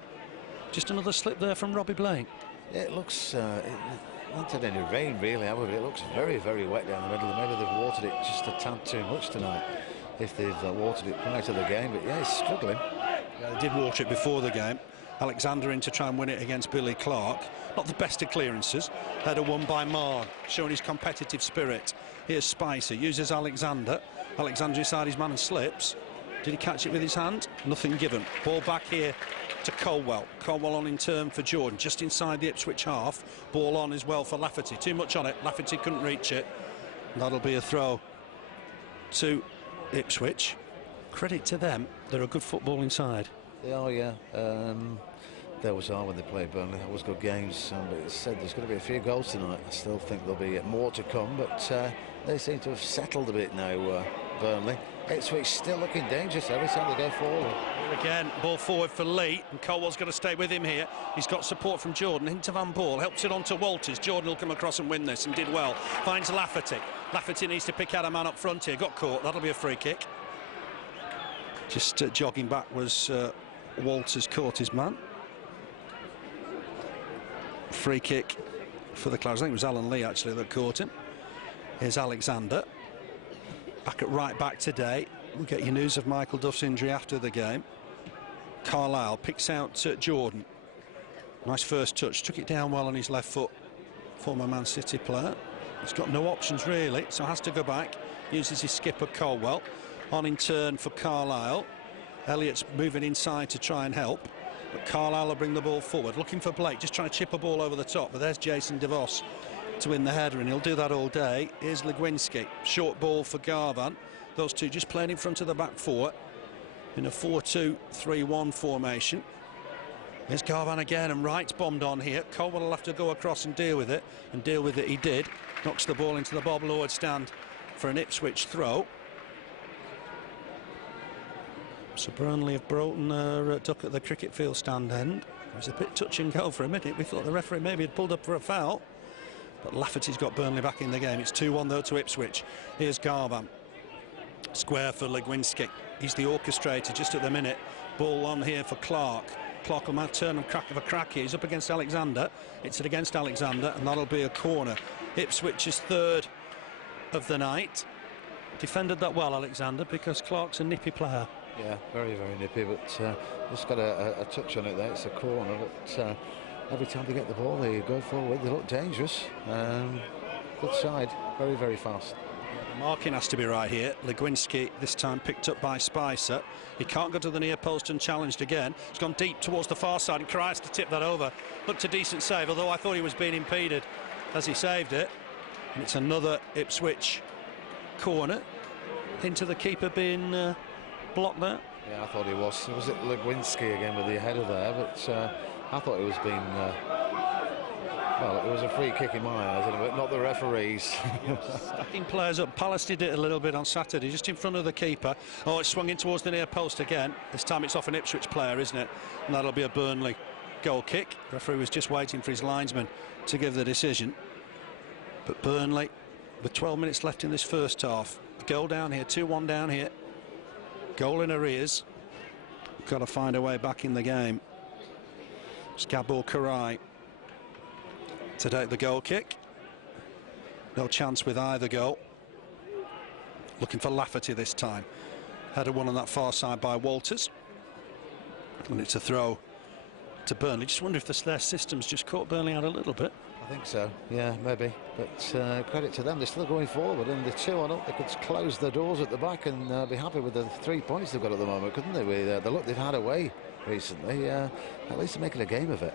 Just another slip there from Robbie Blake. It looks not had any rain really, however it looks very, very wet down the middle. Maybe they've watered it just a tad too much tonight, if they've watered it prior to the game. But yeah, he's struggling. Yeah, they did water it before the game. Alexander in to try and win it against Billy Clarke. Not the best of clearances. Header won by Mahon, showing his competitive spirit. Here's Spicer, uses Alexander. Alexander inside his man and slips. Did he catch it with his hand? Nothing given. Ball back here to Caldwell. Caldwell on in turn for Jordan, just inside the Ipswich half. Ball on as well for Lafferty. Too much on it. Lafferty couldn't reach it. That'll be a throw to Ipswich. Credit to them. They're a good footballing side. They are, yeah. They always are when they play Burnley. Always good games. But it's said there's going to be a few goals tonight. I still think there'll be more to come, but they seem to have settled a bit now, Burnley. Ipswich still looking dangerous every time they go forward. Again, ball forward for Lee, and Caldwell's got to stay with him here. He's got support from Jordan into Van Bool, helps it on to Walters. Jordan will come across and win this, and did well. Finds Lafferty. Lafferty needs to pick out a man up front here. Got caught. That'll be a free kick. Just jogging back was Walters, caught his man. Free kick for the Clarks. I think it was Alan Lee actually that caught him. Here's Alexander. Back at right back today. We'll get you news of Michael Duff's injury after the game. Carlisle picks out Jordan. Nice first touch. Took it down well on his left foot. Former Man City player. He's got no options really, so has to go back. Uses his skipper Caldwell. On in turn for Carlisle. Elliott's moving inside to try and help. But Carlisle will bring the ball forward. Looking for Blake. Just trying to chip a ball over the top. But there's Jason DeVos to win the header, and he'll do that all day. Here's Legwinski. Short ball for Gábor. Those two just playing in front of the back four in a 4-2-3-1 formation. Here's Gábor again, and Wright's bombed on here. Caldwell will have to go across and deal with it, he did. Knocks the ball into the Bob Lord stand for an Ipswich throw. So Burnley have broken their duck at the cricket field stand end. It was a bit touch and go for a minute. We thought the referee maybe had pulled up for a foul, but Lafferty's got Burnley back in the game. It's 2-1 though to Ipswich. Here's Gábor. Square for Legwinski. He's the orchestrator just at the minute. Ball on here for Clarke. Clarke will turn and crack of a crack here. He's up against Alexander. It's it against Alexander, and that'll be a corner. Ipswich's third of the night. Defended that well, Alexander, because Clarke's a nippy player. Yeah, very, very nippy, but just got a touch on it there. It's a corner, but every time they get the ball, they go forward. They look dangerous. Good side, very, very fast. The marking has to be right here. Legwinski this time picked up by Spicer. He can't go to the near post and challenged again. He's gone deep towards the far side, and Király has to tip that over. Looked a decent save, although I thought he was being impeded as he saved it. And it's another Ipswich corner into the keeper being blocked there. Yeah, I thought he was. Was it Legwinski again with the header there? But I thought it was being. Well, it was a free kick in my eyes, but not the referees. Stacking players up. Palace did it a little bit on Saturday, just in front of the keeper. Oh, it's swung in towards the near post again. This time it's off an Ipswich player, isn't it? And that'll be a Burnley goal kick. The referee was just waiting for his linesman to give the decision. But Burnley, with 12 minutes left in this first half, goal down here, 2-1 down here. Goal in arrears. Got to find a way back in the game. It's Gábor Király to take the goal kick. No chance with either goal. Looking for Lafferty this time. Header one on that far side by Walters. And it's a throw to Burnley. Just wonder if their systems just caught Burnley out a little bit. I think so, yeah, maybe. But credit to them, they're still going forward, and the 2-1 up, they could close the doors at the back and be happy with the 3 points they've got at the moment, couldn't they? With the look they've had away recently, at least they're making a game of it.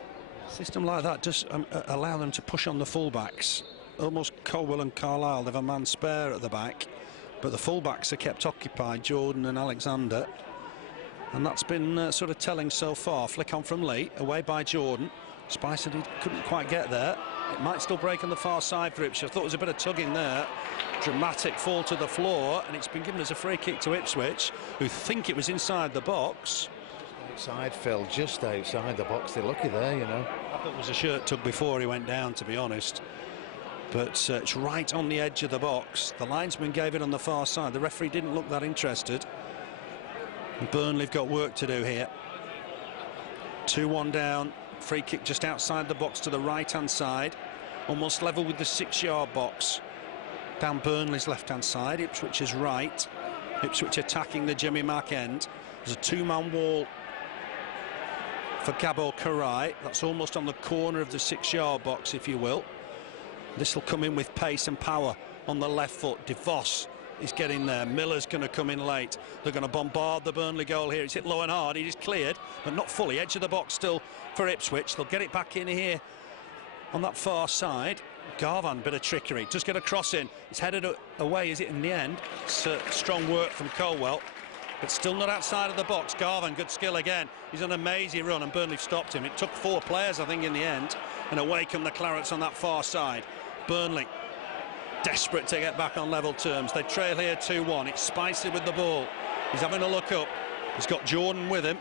System like that does allow them to push on the fullbacks. Almost Caldwell and Carlisle, they've a man spare at the back, but the fullbacks are kept occupied, Jordan and Alexander, and that's been sort of telling so far. Flick on from Lee, away by Jordan. Spicer couldn't quite get there. It might still break on the far side for Ipswich. I thought there was a bit of tugging there. Dramatic fall to the floor, and it's been given as a free kick to Ipswich, who think it was inside the box. Outside, Phil, just outside the box. They're lucky there, you know. I thought it was a shirt tug before he went down, to be honest. But it's right on the edge of the box. The linesman gave it on the far side. The referee didn't look that interested. And Burnley have got work to do here. 2-1 down. Free kick just outside the box to the right-hand side. Almost level with the 6-yard box. Down Burnley's left-hand side. Ipswich is right. Ipswich attacking the Jimmy Mack end. There's a 2-man wall for Gábor Király. That's almost on the corner of the 6-yard box, if you will. This will come in with pace and power on the left foot. DeVos is getting there. Miller's going to come in late. They're going to bombard the Burnley goal here. It's hit low and hard. It is cleared, but not fully. Edge of the box still for Ipswich. They'll get it back in here on that far side. Garvan, bit of trickery. Just get a cross in. It's headed away, is it, in the end? It's strong work from Caldwell, but still not outside of the box. Garvan, good skill again. He's on a mazy run, and Burnley stopped him. It took 4 players, I think, in the end, and away come the Clarets on that far side. Burnley desperate to get back on level terms. They trail here 2-1. It's Spicer with the ball. He's having a look up. He's got Jordan with him.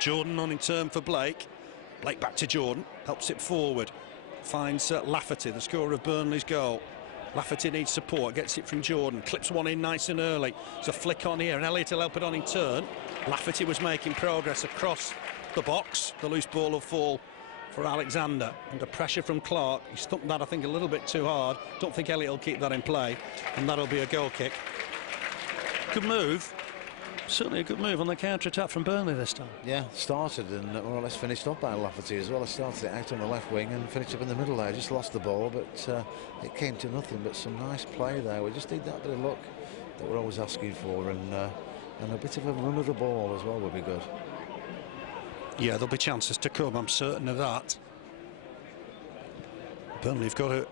Jordan on in turn for Blake. Blake back to Jordan. Helps it forward. Finds Lafferty, the scorer of Burnley's goal. Lafferty needs support. Gets it from Jordan. Clips one in nice and early. There's a flick on here, and Elliott will help it on in turn. Lafferty was making progress across the box. The loose ball will fall for Alexander. Under pressure from Clarke. He's thumped that, I think, a little bit too hard. Don't think Elliott will keep that in play, and that'll be a goal kick. Good move. Certainly a good move on the counter-attack from Burnley this time. Yeah, started and more or less finished off by Lafferty as well. He started it out on the left wing and finished up in the middle there. Just lost the ball, but it came to nothing. But some nice play there. We just need that bit of luck that we're always asking for, and a bit of a run of the ball as well would be good. Yeah, there'll be chances to come, I'm certain of that. Burnley have got to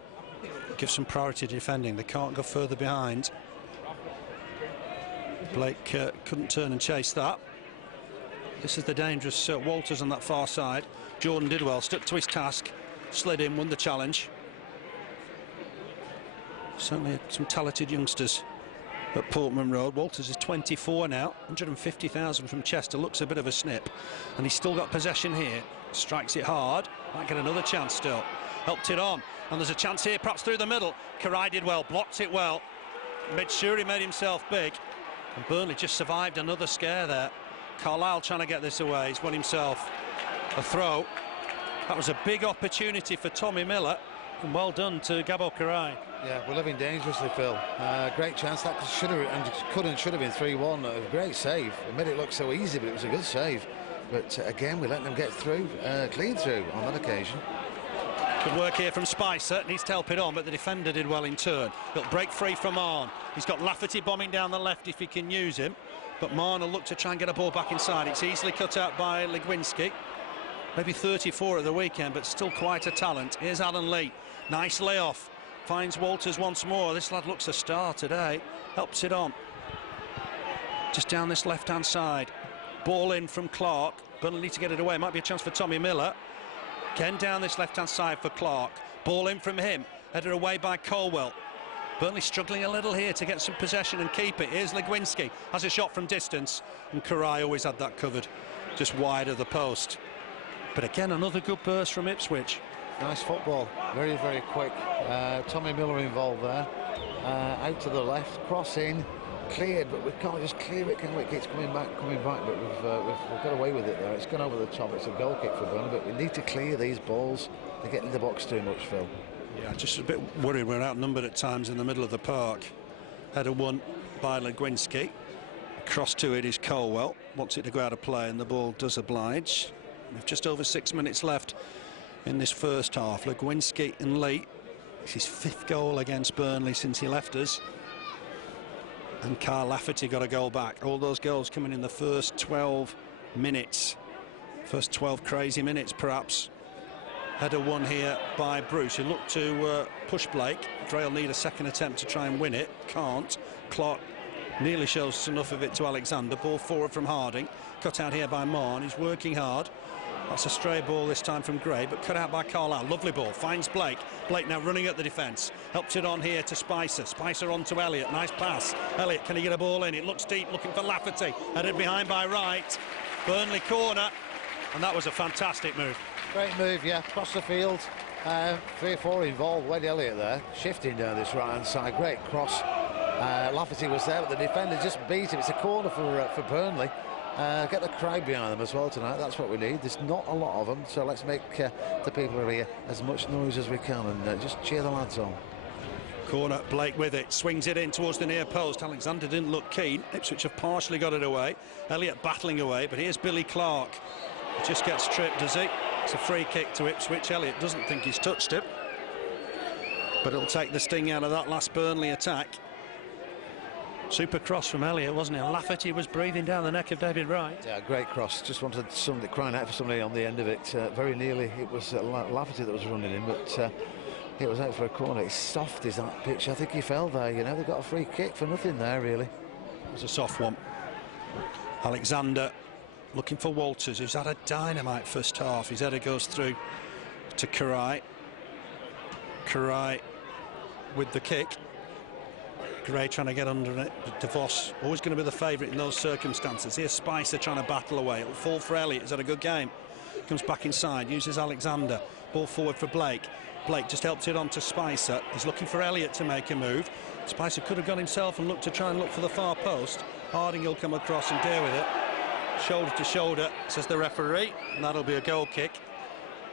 give some priority to defending. They can't go further behind. Blake couldn't turn and chase that. This is the dangerous Walters on that far side. Jordan did well, stuck to his task, slid in, won the challenge. Certainly some talented youngsters at Portman Road. Walters is 24 now, 150,000 from Chester, looks a bit of a snip, and he's still got possession here. Strikes it hard, might get another chance still. Helped it on, and there's a chance here, perhaps through the middle. Király did well, blocked it well, made sure he made himself big, and Burnley just survived another scare there. Carlisle trying to get this away, he's won himself a throw. That was a big opportunity for Tommy Miller, and well done to Gábor Király. Yeah, we're living dangerously, Phil. Great chance. That should have been 3-1. A great save. It made it look so easy, but it was a good save. But again, we let them get through, clean through on that occasion. Good work here from Spicer. Needs to help it on, but the defender did well in turn. He'll break free from Mahon. He's got Lafferty bombing down the left if he can use him. But Mahon will look to try and get a ball back inside. It's easily cut out by Legwinski. Maybe 34 at the weekend, but still quite a talent. Here's Alan Lee. Nice layoff. Finds Walters once more. This lad looks a star today. Helps it on. Just down this left-hand side. Ball in from Clarke. Burnley need to get it away. Might be a chance for Tommy Miller. Again down this left-hand side for Clarke. Ball in from him. Headed away by Caldwell. Burnley struggling a little here to get some possession and keep it. Here's Legwinski. Has a shot from distance. And Király always had that covered. Just wide of the post. But again, another good burst from Ipswich. Nice football, very, very quick. Tommy Miller involved there. Out to the left, cross in, cleared, but we can't just clear it, can we? It keeps coming back, but we've got away with it there. It's gone over the top. It's a goal kick for Burnley, but we need to clear these balls. They get in the box too much, Phil. Yeah, just a bit worried. We're outnumbered at times in the middle of the park. Header won by Legwinski. Cross to it is Caldwell. Wants it to go out of play, and the ball does oblige. We've just over 6 minutes left in this first half. Legwinski and Lee. It's his 5th goal against Burnley since he left us. And Kyle Lafferty got a goal back. All those goals coming in the first 12 minutes. First 12 crazy minutes, perhaps. Header won here by Bruce, who looked to push Blake. Dre will need a second attempt to try and win it. Can't. Clarke nearly shows enough of it to Alexander. Ball forward from Harding. Cut out here by Mahon. He's working hard. That's a stray ball this time from Gray, but cut out by Carlisle. Lovely ball. Finds Blake. Blake now running at the defence. Helps it on here to Spicer. Spicer on to Elliott. Nice pass. Elliott, can he get a ball in? It looks deep, looking for Lafferty. Headed behind by Wright. Burnley corner. And that was a fantastic move. Great move, yeah. Across the field. 3 or 4 involved. Wade Elliott there. Shifting down this right-hand side. Great cross. Lafferty was there, but the defender just beat him. It's a corner for Burnley. Get the crowd behind them as well tonight. That's what we need. There's not a lot of them, so let's make the people who are here as much noise as we can and just cheer the lads on. Corner, Blake with it, swings it in towards the near post. Alexander didn't look keen. Ipswich have partially got it away. Elliott battling away, but here's Billy Clarke. He just gets tripped, does he? It's a free kick to Ipswich. Elliott doesn't think he's touched it, but it'll take the sting out of that last Burnley attack. Super cross from Elliott, wasn't it? Lafferty was breathing down the neck of David Wright. Yeah, great cross. Just wanted somebody crying out for somebody on the end of it. Very nearly it was Lafferty that was running in, but it was out for a corner. It's soft, is that pitch? I think he fell there, you know. They got a free kick for nothing there, really. It was a soft one. Alexander looking for Walters, who's had a dynamite first half. His header goes through to Király. Király with the kick. Gray trying to get under it, but DeVos always going to be the favourite in those circumstances. Here's Spicer trying to battle away. It'll fall for Elliott. He's had a good game. Comes back inside, uses Alexander. Ball forward for Blake. Blake just helps it on to Spicer. He's looking for Elliott to make a move. Spicer could have gone himself and looked to try and look for the far post. Harding will come across and deal with it. Shoulder to shoulder, says the referee, and that'll be a goal kick.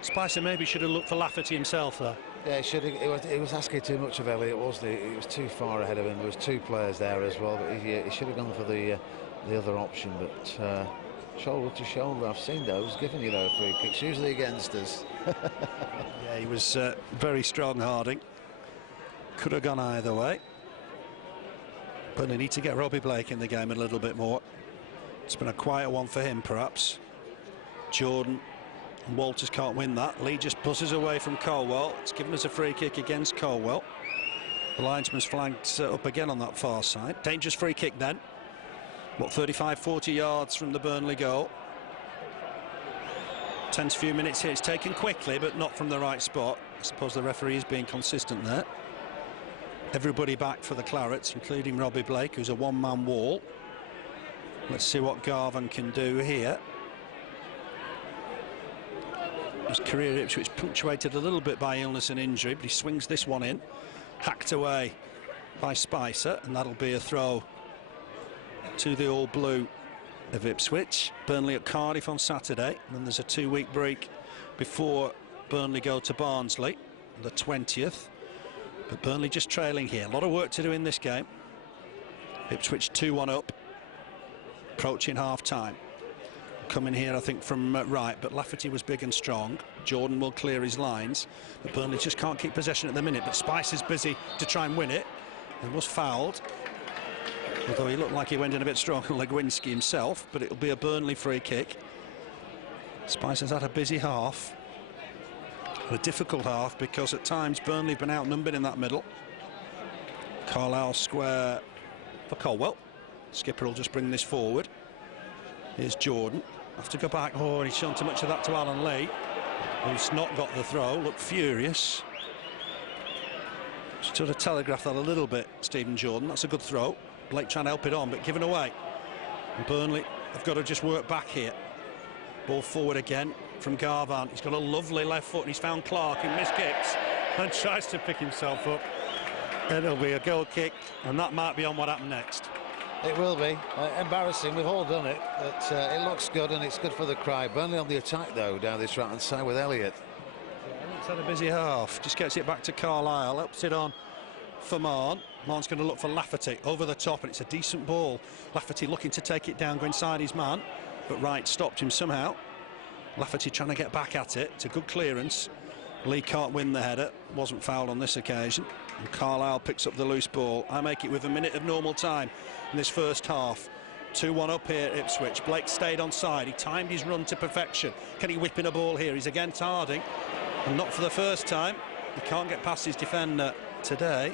Spicer maybe should have looked for Lafferty himself there. Yeah, he was asking too much of Elliott, wasn't he? He was too far ahead of him. There was 2 players there as well, but he should have gone for the other option. But shoulder to shoulder, I've seen those giving you those free kicks, usually against us. Yeah, he was very strong, Harding. Could have gone either way. But they need to get Robbie Blake in the game a little bit more. It's been a quiet one for him, perhaps. Jordan and Walters can't win that. Lee just buzzes away from Caldwell. It's given us a free kick against Caldwell. The linesman's flanked up again on that far side. Dangerous free kick then. What, 35-40 yards from the Burnley goal. Tense few minutes here. It's taken quickly, but not from the right spot. I suppose the referee is being consistent there. everybody back for the Clarets, including Robbie Blake, who's a one-man wall. Let's see what Gábor can do here. His career at Ipswich punctuated a little bit by illness and injury, but he swings this one in, hacked away by Spicer, and that'll be a throw to the All Blue of Ipswich. Burnley at Cardiff on Saturday, and then there's a 2-week break before Burnley go to Barnsley on the 20th. But Burnley just trailing here. A lot of work to do in this game. Ipswich 2-1 up, approaching half-time. Coming here, I think, from right, but Lafferty was big and strong. Jordan will clear his lines, but Burnley just can't keep possession at the minute. But Spicer's busy to try and win it. He was fouled, although he looked like he went in a bit strong on Legwinski himself, but it'll be a Burnley free kick. Spicer's had a busy half, a difficult half, because at times Burnley have been outnumbered in that middle. Carlisle square for Caldwell. Skipper will just bring this forward. Here's Jordan. Have to go back. Oh, he's shown too much of that to Alan Lee, who's not got the throw. Looked furious. Should have telegraphed that a little bit, Stephen Jordan. That's a good throw. Blake trying to help it on, but given away. And Burnley have got to just work back here. Ball forward again from Gábor. He's got a lovely left foot, and he's found Clarke, who miskicks and tries to pick himself up. It'll be a goal kick, and that might be on what happened next. It will be. Embarrassing, we've all done it, but it looks good, and it's good for the crowd. Burnley on the attack, though, down this right-hand side with Elliott. It's had a busy half. Just gets it back to Carlisle, helps it on for Mahon. Mahon's going to look for Lafferty over the top, and it's a decent ball. Lafferty looking to take it down, go inside his man, but Wright stopped him somehow. Lafferty trying to get back at it. It's a good clearance. Lee can't win the header. Wasn't fouled on this occasion. And Carlisle picks up the loose ball. I make it with a minute of normal time in this first half. 2-1 up here at Ipswich. Blake stayed on side. He timed his run to perfection. Can he whip in a ball here? He's against Harding, and not for the first time. He can't get past his defender today.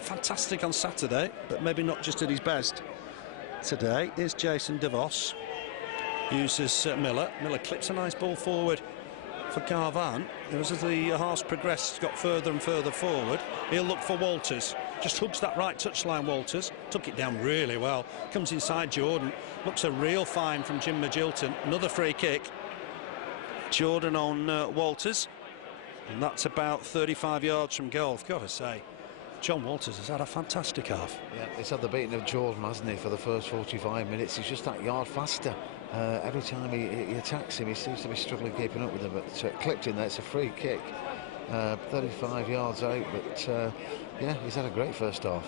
Fantastic on Saturday, but maybe not just at his best today. Here's Jason DeVos. Uses Miller. Miller clips a nice ball forward for Gábor. As the halves progressed, got further and further forward. He'll look for Walters. Just hooks that right touchline, Walters. Took it down really well. Comes inside Jordan. Looks a real fine from Jim Magilton. Another free kick. Jordan on Walters. And that's about 35 yards from goal. I've got to say, John Walters has had a fantastic half. Yeah, he's had the beating of Jordan, hasn't he, for the first 45 minutes. He's just that yard faster. Every time he attacks him, he seems to be struggling keeping up with him, but clipped in there. It's a free kick, 35 yards out, but yeah, he's had a great first half.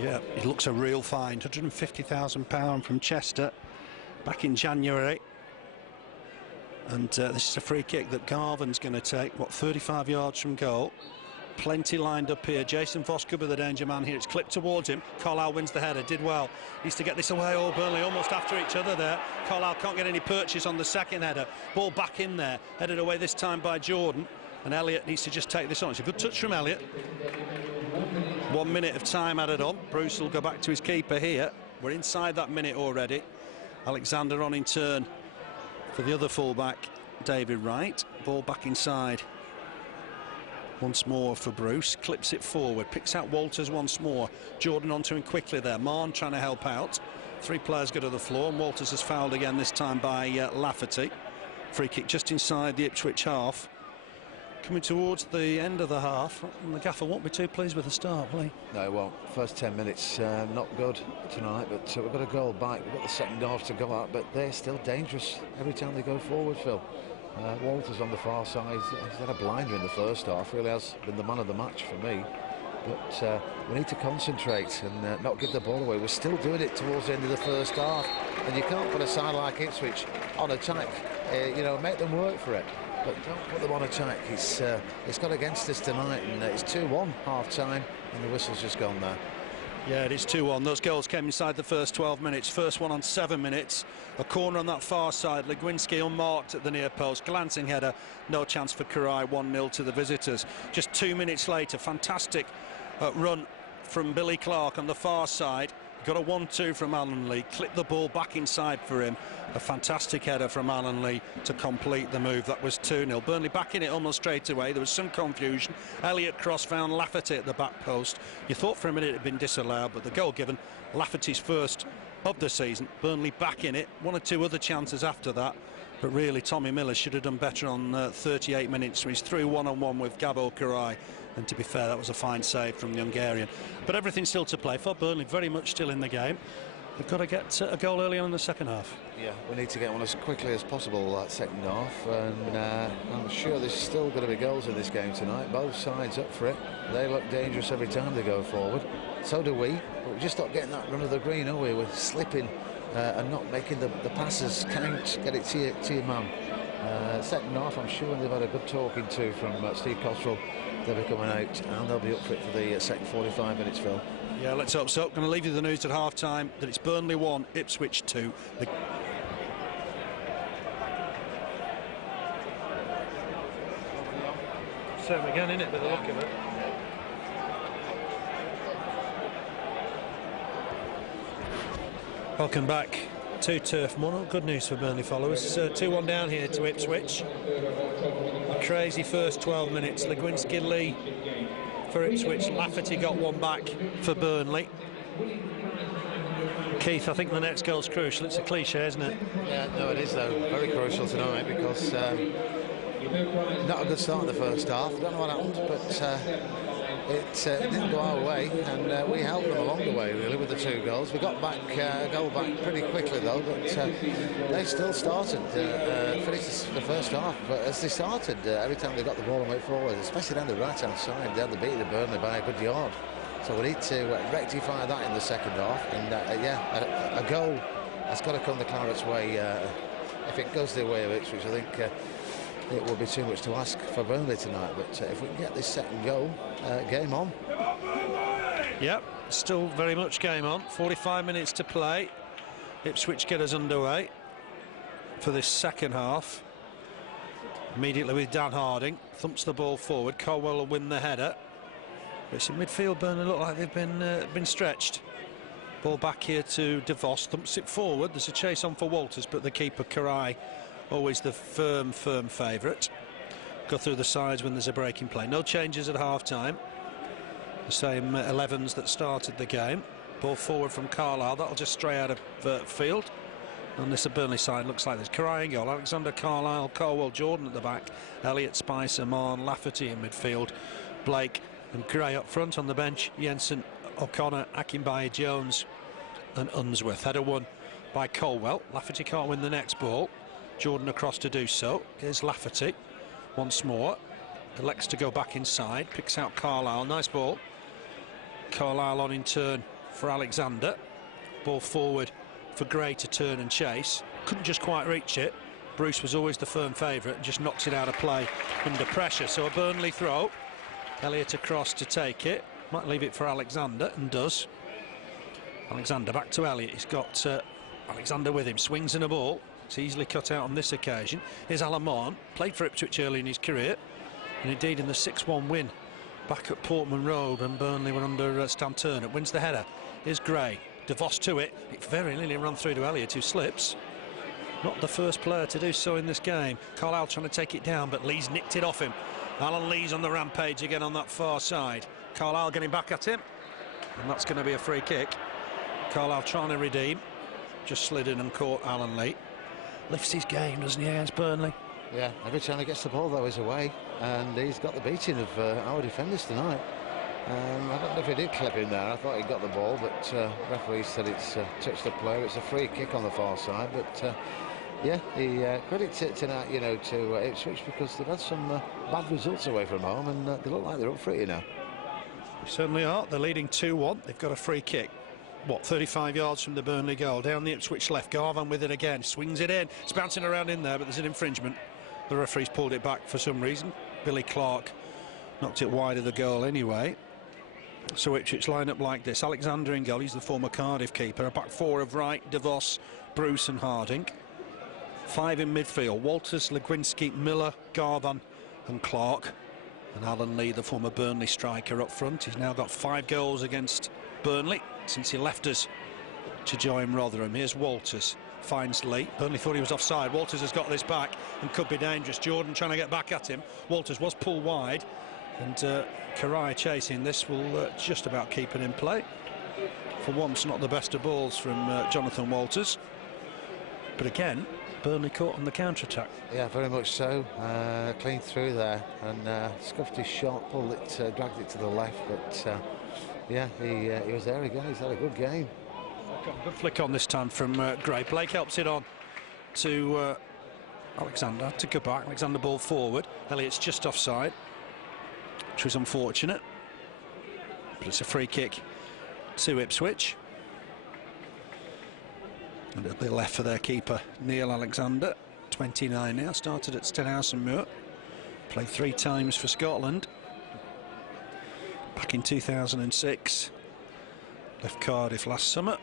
Yeah, he looks a real find. £150,000 from Chester back in January, and this is a free kick that Garvin's going to take, what, 35 yards from goal. Plenty lined up here. Jason Voss could be the danger man here. It's clipped towards him. Carlisle wins the header. Did well. Needs to get this away. Oh, Burnley almost after each other there. Carlisle can't get any purchase on the second header. Ball back in there. Headed away this time by Jordan. And Elliott needs to just take this on. It's a good touch from Elliott. 1 minute of time added on. Bruce will go back to his keeper here. We're inside that minute already. Alexander on in turn for the other fullback, David Wright. Ball back inside. Once more for Bruce, clips it forward, picks out Walters once more. Jordan onto him quickly there. Mahon trying to help out. 3 players go to the floor, and Walters has fouled again, this time by Lafferty. Free kick just inside the Ipswich half. Coming towards the end of the half, and the gaffer won't be too pleased with the start, will he? No, well, first 10 minutes not good tonight, but we've got a goal back. We've got the second half to go out, but they're still dangerous every time they go forward, Phil. Walters on the far side, he's had a blinder in the first half, really has been the man of the match for me, but we need to concentrate and not give the ball away. We're still doing it towards the end of the first half, and you can't put a side like Ipswich on attack, you know, make them work for it, but don't put them on attack. It's got against us tonight, and it's 2-1 half time, and the whistle's just gone there. Yeah, it is 2-1. Those goals came inside the first 12 minutes. First one on 7 minutes. A corner on that far side. Legwinski unmarked at the near post. Glancing header. No chance for Király. 1-0 to the visitors. Just 2 minutes later, fantastic run from Billy Clarke on the far side. Got a 1-2 from Alan Lee, clipped the ball back inside for him. A fantastic header from Alan Lee to complete the move. That was 2-0. Burnley back in it almost straight away. There was some confusion. Elliott cross found Lafferty at the back post. You thought for a minute it had been disallowed, but the goal given, Lafferty's first of the season. Burnley back in it. 1 or 2 other chances after that. But really, Tommy Miller should have done better on 38 minutes. So he's through 1-on-1 with Gábor Király. And to be fair, that was a fine save from the Hungarian. But everything's still to play for. Burnley very much still in the game. They've got to get a goal early on in the second half. Yeah, we need to get one as quickly as possible that second half. And I'm sure there's still going to be goals in this game tonight. Both sides up for it. They look dangerous every time they go forward. So do we. But we're just not getting that run of the green, are we? We're slipping and not making the passes count. Get it to your man. Second half, I'm sure they've had a good talking to from Steve Cotterill. They'll be coming out and they'll be up for it for the second 45 minutes, Phil. Yeah, let's hope so. Going to leave you the news at half-time that it's Burnley 1, Ipswich 2. Same again, isn't it, with the look of it? Welcome back to Turf Moor. Good news for Burnley followers. 2-1 down here to Ipswich. A crazy first 12 minutes. Legwinski lead for Ipswich. Lafferty got one back for Burnley. Keith, I think the next goal's crucial. It's a cliche, isn't it? Yeah, no, it is though. Very crucial tonight because not a good start in the first half. I don't know what happened, but it didn't go our way, and we helped them along the way really with the 2 goals. We got back a goal back pretty quickly though, but they still started, finished the first half. But as they started, every time they got the ball and went forward, especially down the right-hand side, they had the beat of Burnley by a good yard. So we need to rectify that in the second half, and yeah, a goal has got to come the Claret's way. If it goes the way of Ipswich, I think it will be too much to ask for Burnley tonight. But if we can get this second goal, game on. Yep, still very much game on. 45 minutes to play. Ipswich get us underway for this second half. Immediately with Dan Harding, thumps the ball forward. Caldwell will win the header. It's in midfield. Burnley look like they've been stretched. Ball back here to DeVos, thumps it forward. There's a chase on for Walters, but the keeper Király, always the firm favourite. Go through the sides when there's a break in play. No changes at half-time. The same 11s that started the game. Ball forward from Carlisle. That'll just stray out of field. On this Burnley side, looks like there's Király in goal. Alexander, Carlisle, Caldwell, Jordan at the back. Elliott, Spicer, Mahon, Lafferty in midfield. Blake and Gray up front. On the bench, Jensen, O'Connor, Akinbiyi, Jones and Unsworth. Header won by Caldwell. Lafferty can't win the next ball. Jordan across to do so. Here's Lafferty once more. Elects to go back inside. Picks out Carlisle. Nice ball. Carlisle on in turn for Alexander. Ball forward for Gray to turn and chase. Couldn't just quite reach it. Bruce was always the firm favourite and just knocks it out of play under pressure. So a Burnley throw. Elliott across to take it. Might leave it for Alexander, and does. Alexander back to Elliott. He's got Alexander with him. Swings in a ball. It's easily cut out on this occasion. Here's Alan Mahon. Played for Ipswich early in his career, and indeed in the 6-1 win back at Portman Road when Burnley were under Stan Turner. Wins the header. Here's Gray. DeVos to it. It very nearly run through to Elliott, who slips. Not the first player to do so in this game. Carlisle trying to take it down, but Lee's nicked it off him. Alan Lee's on the rampage again on that far side. Carlisle getting back at him, and that's going to be a free kick. Carlisle trying to redeem. Just slid in and caught Alan Lee. Lifts his game, doesn't he, against Burnley? Yeah, every time he gets the ball though he's away, and he's got the beating of our defenders tonight. I don't know if he did clip him there. I thought he got the ball, but referee said it's touched the player. It's a free kick on the far side, but yeah, he credits it tonight, you know, to Ipswich, because they've had some bad results away from home, and they look like they're up for it, you know. They certainly are. They're leading 2-1. They've got a free kick. What, 35 yards from the Burnley goal. Down the Ipswich left. Garvan with it again. Swings it in. It's bouncing around in there, but there's an infringement. The referee's pulled it back for some reason. Billy Clarke knocked it wide of the goal anyway. So Ipswich line up like this. Alexander in goal. He's the former Cardiff keeper. A back four of Wright, DeVos, Bruce and Harding. 5 in midfield. Walters, Legwinski, Miller, Garvan and Clarke. And Alan Lee, the former Burnley striker, up front. He's now got 5 goals against Burnley since he left us to join Rotherham. Here's Walters, finds Lee. Burnley thought he was offside. Walters has got this back and could be dangerous. Jordan trying to get back at him. Walters was pulled wide, and Király chasing this will just about keep it in play. For once, not the best of balls from Jonathan Walters. But again, Burnley caught on the counter-attack. Yeah, very much so. Clean through there and scuffed his shot, pulled it, dragged it to the left. But yeah, he was there again. He's had a good game. Good flick on this time from Gray. Blake helps it on to Alexander to go back. Alexander ball forward. Elliott's just offside, which was unfortunate. But it's a free kick to Ipswich. And it'll be left for their keeper, Neil Alexander. 29 now, started at Stenhausen Moor. Played 3 times for Scotland. Back in 2006. Left Cardiff last summer.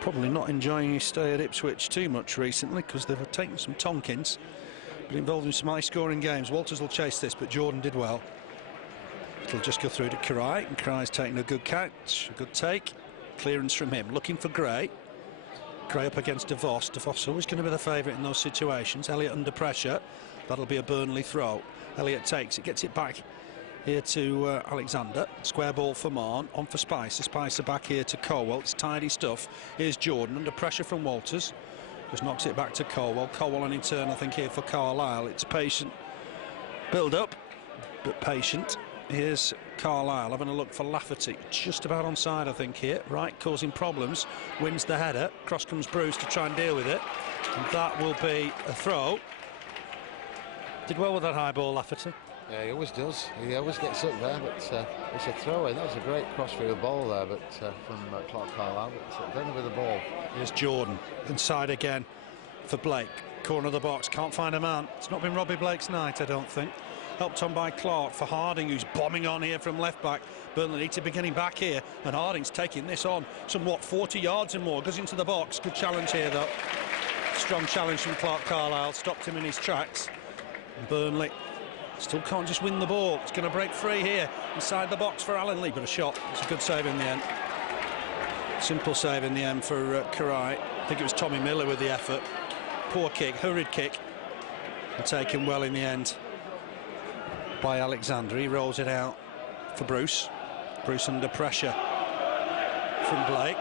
Probably not enjoying his stay at Ipswich too much recently because they've taken some tonkins, but involved in some high-scoring games. Walters will chase this, but Jordan did well. It'll just go through to Király, and Kirai's taking a good catch, a good take. Clearance from him, looking for Gray. Gray up against DeVos. DeVos always going to be the favourite in those situations. Elliott under pressure. That'll be a Burnley throw. Elliott takes it, gets it back here to Alexander. Square ball for Mahon, on for Spicer. Spicer back here to Caldwell. It's tidy stuff. Here's Jordan under pressure from Walters. Just knocks it back to Caldwell. Caldwell on in turn, I think, here for Carlisle. It's patient build up, but patient. Here's Carlisle having a look for Lafferty. Just about onside, I think, here. Right, causing problems. Wins the header. Cross comes Bruce to try and deal with it. And that will be a throw. Did well with that high ball, Lafferty. Yeah, he always does. He always gets up there, but it's a throw-in. That was a great cross-field ball there, but from Clarke Carlisle. But then with the ball. Here's Jordan inside again for Blake. Corner of the box, can't find a man. It's not been Robbie Blake's night, I don't think. Helped on by Clarke for Harding, who's bombing on here from left back. Burnley need to be getting back here, and Harding's taking this on somewhat 40 yards and more. Goes into the box. Good challenge here, though. Strong challenge from Clarke Carlisle. Stopped him in his tracks. And Burnley still can't just win the ball. It's going to break free here inside the box for Alan Lee, but a shot. It's a good save in the end. Simple save in the end for Király. I think it was Tommy Miller with the effort. Poor kick, hurried kick, and taken well in the end by Alexander. He rolls it out for Bruce. Bruce under pressure from Blake.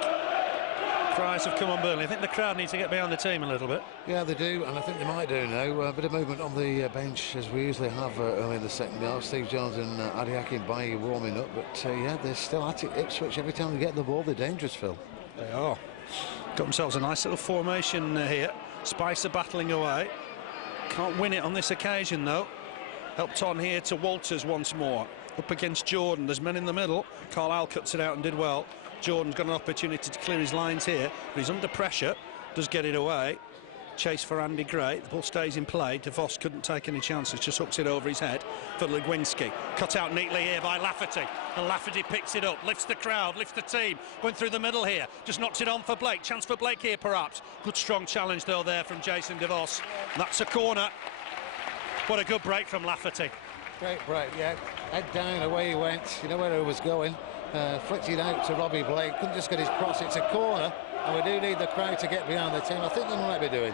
Cries have come on Burnley. I think the crowd need to get behind the team a little bit. Yeah, they do, and I think they might do now. A bit of movement on the bench, as we usually have early in the second half. Steve Jones and Akinbiyi warming up, but yeah, they're still at it. Ipswich, every time they get the ball, they're dangerous, Phil. They are. Got themselves a nice little formation here. Spicer battling away. Can't win it on this occasion, though. Helped on here to Walters once more. Up against Jordan. There's men in the middle. Carlisle cuts it out and did well. Jordan's got an opportunity to clear his lines here, but he's under pressure. Does get it away. Chase for Andy Gray. The ball stays in play. DeVos couldn't take any chances. Just hooks it over his head for Legwinski. Cut out neatly here by Lafferty. And Lafferty picks it up. Lifts the crowd. Lifts the team. Went through the middle here. Just knocks it on for Blake. Chance for Blake here, perhaps. Good strong challenge, though, there from Jason DeVos. That's a corner. What a good break from Lafferty. Great break, yeah. Head down, away he went. You know where he was going. Flicked it out to Robbie Blake. Couldn't just get his cross. It's a corner, and we do need the crowd to get behind the team. I think they might be doing.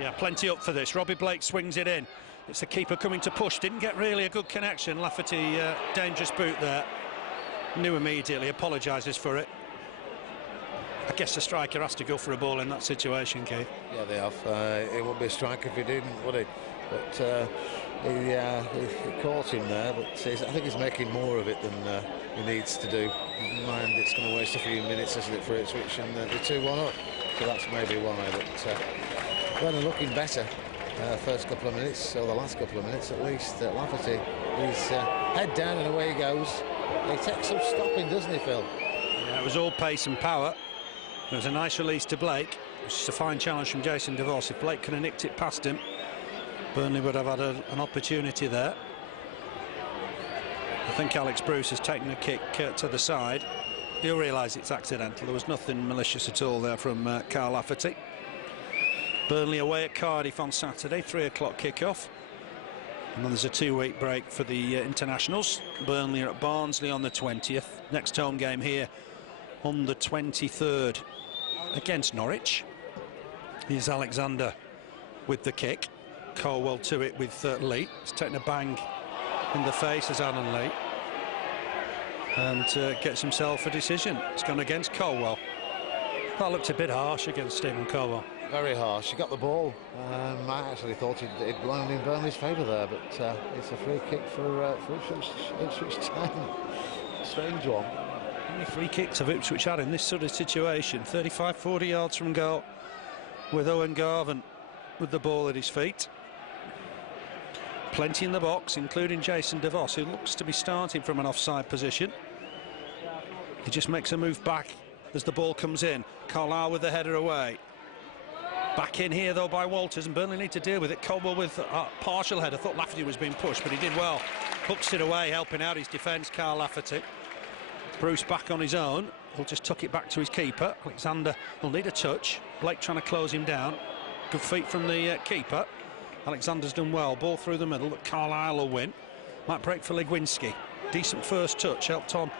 Yeah, plenty up for this. Robbie Blake swings it in. It's the keeper coming to push. Didn't get really a good connection. Lafferty, dangerous boot there. Knew immediately, apologises for it. I guess the striker has to go for a ball in that situation, Keith. Yeah, they have. It wouldn't be a strike if he didn't, would he? But he caught him there, but I think he's making more of it than he needs to do. And it's going to waste a few minutes, isn't it, for Ipswich, and they're 2-1 up. So that's maybe why. But when they're looking better, first couple of minutes, or the last couple of minutes at least, Lafferty, he's head down and away he goes. He takes some stopping, doesn't he, Phil? Yeah, it was all pace and power. It was a nice release to Blake. It was just a fine challenge from Jason DeVos. If Blake could have nicked it past him, Burnley would have had an opportunity there. I think Alex Bruce has taken a kick to the side. He'll realise it's accidental. There was nothing malicious at all there from Kyle Lafferty. Burnley away at Cardiff on Saturday, 3 o'clock kick-off. And then there's a 2-week break for the internationals. Burnley are at Barnsley on the 20th. Next home game here on the 23rd against Norwich. Here's Alexander with the kick. Caldwell to it with Lee. He's taking a bang in the face as Alan Lee. And gets himself a decision. It's gone against Caldwell. That looked a bit harsh against Stephen Caldwell. Very harsh. He got the ball. I actually thought he'd blown in Burnley's favour there, but it's a free kick for Ipswich Town. Strange one. How many free kicks have Ipswich had in this sort of situation? 35, 40 yards from goal, with Owen Garvan with the ball at his feet. Plenty in the box, including Jason DeVos, who looks to be starting from an offside position. He just makes a move back as the ball comes in. Carlisle with the header away. Back in here, though, by Walters, and Burnley need to deal with it. Caldwell with a partial header. Thought Lafferty was being pushed, but he did well. Hooks it away, helping out his defence, Kyle Lafferty. Bruce back on his own. He'll just tuck it back to his keeper. Alexander will need a touch. Blake trying to close him down. Good feet from the keeper. Alexander's done well. Ball through the middle, but Carlisle will win. Might break for Legwinski. Decent first touch, helped on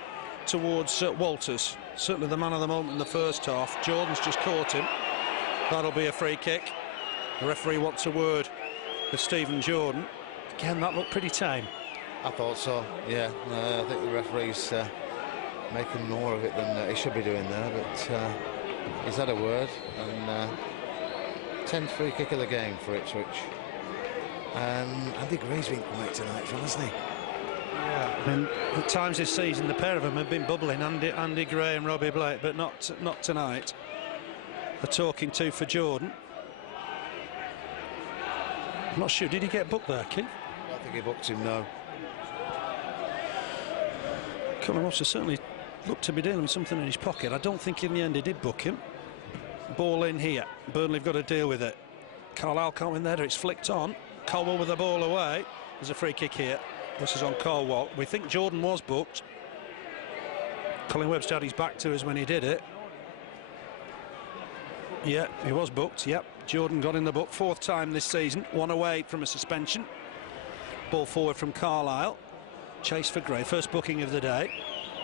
towards Walters. Certainly the man of the moment in the first half. Jordan's just caught him. That'll be a free kick. The referee wants a word with Stephen Jordan. Again, that looked pretty tame. I thought so, yeah. I think the referee's making more of it than he should be doing there, but he's had a word. And 10th free kick of the game for Ipswich. Andy Gray's been quiet tonight, hasn't he? Yeah. I mean, at times this season, the pair of them have been bubbling, Andy Gray and Robbie Blake, but not tonight. A talking to for Jordan. I'm not sure. Did he get booked there, Keith? I don't think he booked him, no. Colin Webster certainly looked to be dealing with something in his pocket. I don't think in the end he did book him. Ball in here. Burnley have got to deal with it. Carlisle can't win there. It's flicked on. Caldwell with the ball away. There's a free kick here. This is on Caldwell. We think Jordan was booked. Colin Webster had his back to us when he did it. Yeah, he was booked. Yep, Jordan got in the book. 4th time this season. 1 away from a suspension. Ball forward from Carlisle. Chase for Gray. First booking of the day.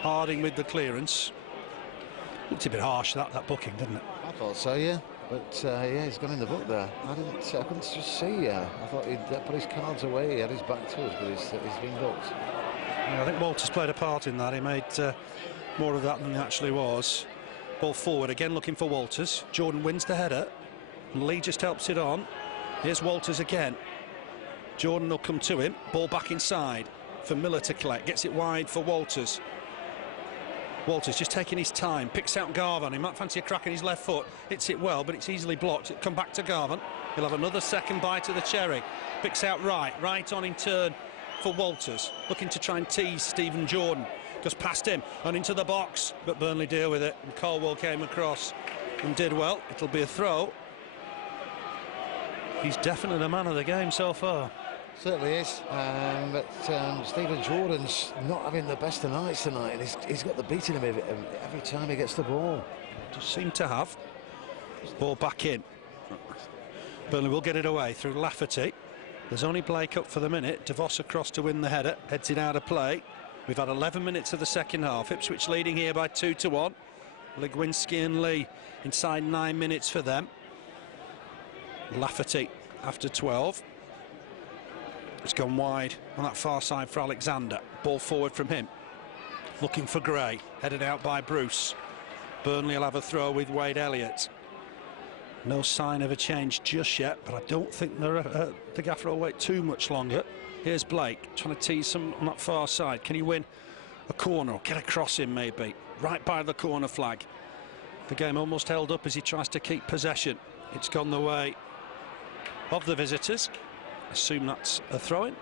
Harding with the clearance. Looked a bit harsh, that booking, didn't it? I thought so, yeah. But yeah, he's gone in the book there. I couldn't just see. I thought he'd put his cards away. He had his back to us, but he's been booked. Yeah, I think Walters played a part in that. He made more of that than he actually was. Ball forward again, looking for Walters. Jordan wins the header, and Lee just helps it on. Here's Walters again. Jordan will come to him. Ball back inside for Miller to collect. Gets it wide for Walters. Walters just taking his time. Picks out Garvan. He might fancy a crack in his left foot. Hits it well, but it's easily blocked. It'll come back to Garvan. He'll have another second bite of the cherry. Picks out right on in turn for Walters. Looking to try and tease Stephen Jordan. Goes past him and into the box, but Burnley deal with it. And Caldwell came across and did well. It'll be a throw. He's definitely the man of the game so far. Certainly is, but Stephen Jordan's not having the best of nights tonight, and he's got the beating of him every time he gets the ball. Just seem to have. Ball back in. Burnley will get it away through Lafferty. There's only Blake up for the minute. DeVos across to win the header. Heads it out of play. We've had 11 minutes of the second half. Ipswich leading here by 2-1. Legwinski and Lee inside 9 minutes for them. Lafferty after 12. It's gone wide on that far side for Alexander. Ball forward from him. Looking for Gray. Headed out by Bruce. Burnley will have a throw with Wade Elliott. No sign of a change just yet, but I don't think the gaffer will wait too much longer. Here's Blake trying to tease some on that far side. Can he win a corner or get across him maybe? Right by the corner flag. The game almost held up as he tries to keep possession. It's gone the way of the visitors. Assume that's a throw-in.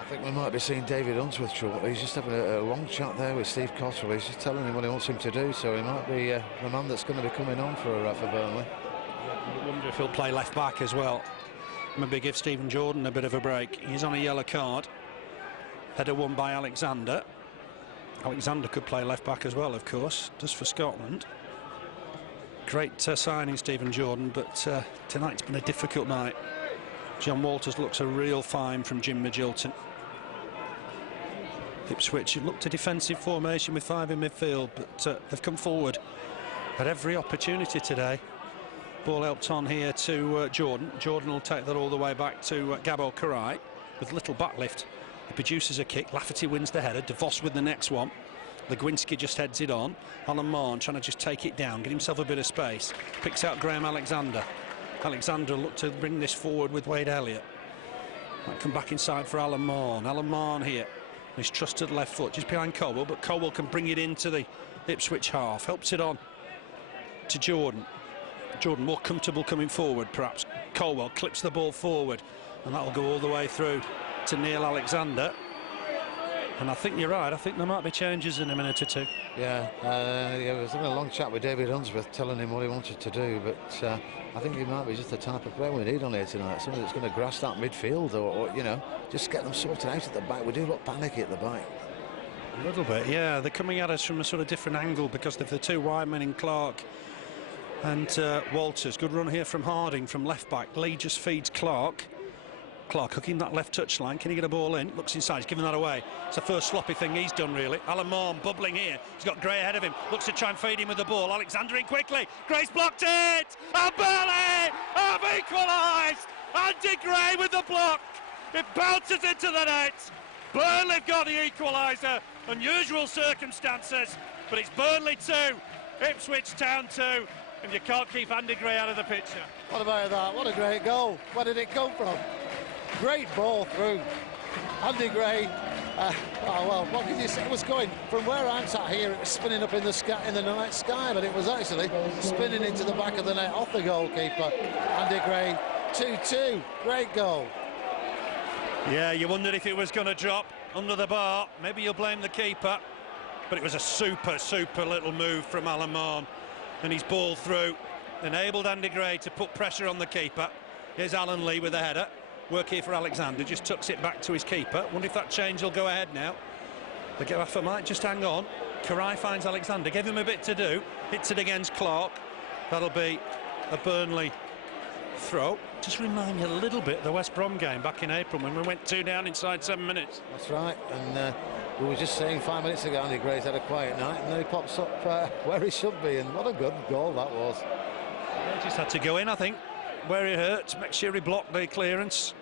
I think we might be seeing David Unsworth shortly. He's just having a long chat there with Steve Cotterill. He's just telling him what he wants him to do, so he might be the man that's going to be coming on for Burnley. I wonder if he'll play left back as well. Maybe give Stephen Jordan a bit of a break. He's on a yellow card. Header won by Alexander. Alexander could play left back as well, of course, just for Scotland. Great signing, Stephen Jordan, but tonight's been a difficult night. John Walters looks a real find from Jim Magilton. Ipswich looked a defensive formation with 5 in midfield, but they've come forward at every opportunity today. Ball helped on here to Jordan. Jordan will take that all the way back to Gábor Király with little backlift. He produces a kick. Lafferty wins the header. DeVos with the next one. Legwinski just heads it on. Mahon trying to just take it down, get himself a bit of space. Picks out Graham Alexander. Alexander looked to bring this forward with Wade Elliott. Might come back inside for Mahon. Mahon here. His trusted left foot just behind Caldwell, but Caldwell can bring it into the Ipswich half. Helps it on to Jordan. Jordan more comfortable coming forward, perhaps. Caldwell clips the ball forward, and that'll go all the way through to Neil Alexander. And I think you're right. I think there might be changes in a minute or two. Yeah, I was having a long chat with David Unsworth, telling him what he wanted to do, but I think he might be just the type of player we need on here tonight. Somebody that's going to grasp that midfield, or you know, just get them sorted out at the back. We do look panicky at the back. A little bit, yeah. They're coming at us from a sort of different angle because of the 2 wide men in Clarke and Walters. Good run here from Harding from left back. Lee just feeds Clarke. Clarke hooking that left touchline. Can he get a ball in? Looks inside. He's giving that away. It's the first sloppy thing he's done, really. Mahon bubbling here. He's got Gray ahead of him. Looks to try and feed him with the ball. Alexander in quickly. Gray's blocked it. And Burnley have equalised. Andy Gray with the block. It bounces into the net. Burnley have got the equaliser. Unusual circumstances, but it's Burnley 2, Ipswich Town 2, and you can't keep Andy Gray out of the picture. What about that? What a great goal. Where did it come from? Great ball through. Andy Gray, oh well, what can you say? It was going from where I'm sat here, it was spinning up in the sky, in the night sky, but it was actually spinning into the back of the net off the goalkeeper. Andy Gray, 2-2, great goal. Yeah, you wondered if it was going to drop under the bar. Maybe you'll blame the keeper, but it was a super little move from Mahon, and his ball through enabled Andy Gray to put pressure on the keeper. Here's Alan Lee with a header. Work here for Alexander, just tucks it back to his keeper. Wonder if that change will go ahead now. The Gaffer might just hang on. Király finds Alexander, gave him a bit to do, hits it against Clarke. That'll be a Burnley throw. Just remind you a little bit of the West Brom game back in April when we went 2 down inside 7 minutes. That's right, and we were just saying 5 minutes ago Andy Gray's had a quiet night, and then he pops up where he should be, and what a good goal that was. He just had to go in, I think, where it hurt, make sure he blocked the clearance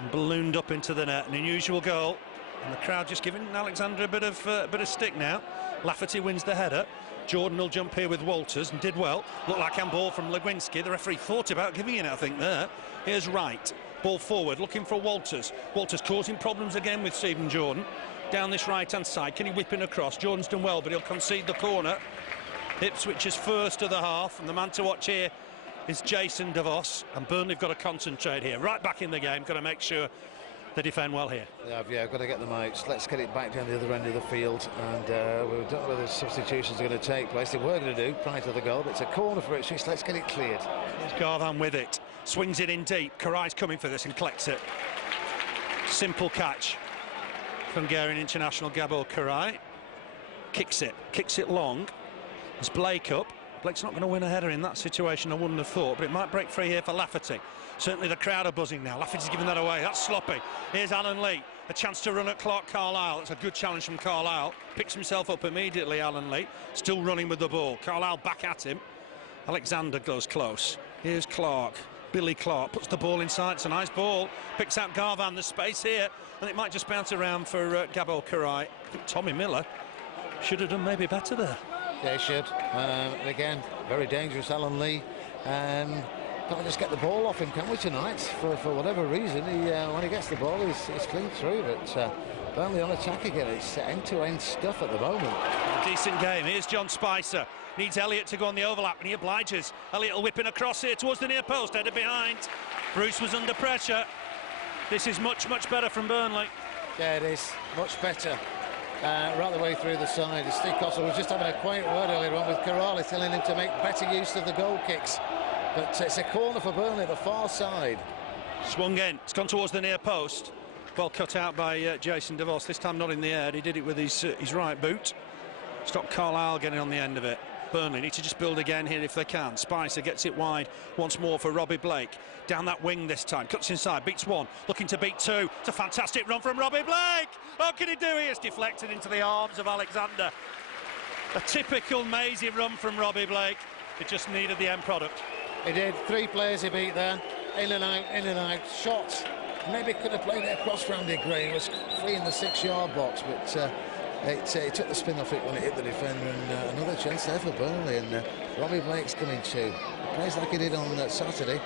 and ballooned up into the net. An unusual goal, and the crowd just giving Alexander a bit of stick now. Lafferty wins the header. Jordan will jump here with Walters and did well. Looked like handball from Legwinski. The referee thought about giving it, I think, there. Here's Wright. Ball forward, looking for Walters. Walters causing problems again with Stephen Jordan. Down this right-hand side, can he whip in across? Jordan's done well, but he'll concede the corner. Ipswich is first of the half, and the man to watch here is Jason DeVos, and Burnley have got to concentrate here. Right back in the game, got to make sure they defend well here. Yeah, got to get them out. Let's get it back down the other end of the field, and we don't know whether substitutions are going to take place. They were going to do prior to the goal, but it's a corner for Ipswich. Let's get it cleared. Here's Garvan with it, swings it in deep. Kirai's coming for this and collects it. Simple catch from Hungarian international Gábor Király. Kicks it long. There's Blake up. Blake's not going to win a header in that situation, I wouldn't have thought, but it might break free here for Lafferty. Certainly the crowd are buzzing now. Lafferty's giving that away. That's sloppy. Here's Alan Lee. A chance to run at Carlisle. It's a good challenge from Carlisle. Picks himself up immediately, Alan Lee. Still running with the ball. Carlisle back at him. Alexander goes close. Here's Clarke. Billy Clarke puts the ball inside. It's a nice ball. Picks out Garvan. There's space here, and it might just bounce around for Gábor Király. I think Tommy Miller should have done maybe better there. Yeah, he should. And again, very dangerous, Alan Lee. Can't just get the ball off him, can we, tonight? For whatever reason, when he gets the ball, he's clean through. But Burnley on attack again. It's end-to-end stuff at the moment. A decent game. Here's John Spicer. Needs Elliott to go on the overlap, and he obliges. Elliott will whip in across here towards the near post, headed behind. Bruce was under pressure. This is much better from Burnley. Yeah, it is. Much better. Right the way through the side. Steve Cossell was just having a quiet word earlier on with Király, telling him to make better use of the goal kicks. But it's a corner for Burnley at the far side. Swung in. It's gone towards the near post. Well cut out by Jason DeVos. This time not in the air. He did it with his right boot. Stopped Carlisle getting on the end of it. Burnley need to just build again here if they can. Spicer gets it wide once more for Robbie Blake. Down that wing this time, cuts inside, beats one, looking to beat two. It's a fantastic run from Robbie Blake. How can he do it? It's deflected into the arms of Alexander. A typical mazy run from Robbie Blake. It just needed the end product. He did. 3 players he beat there. In and out, shots. Maybe could have played it across for Andy Gray. He was free in the 6-yard box, but it took the spin off it when it hit the defender, and another chance there for Burnley. And Robbie Blake's coming too. He plays like he did on Saturday.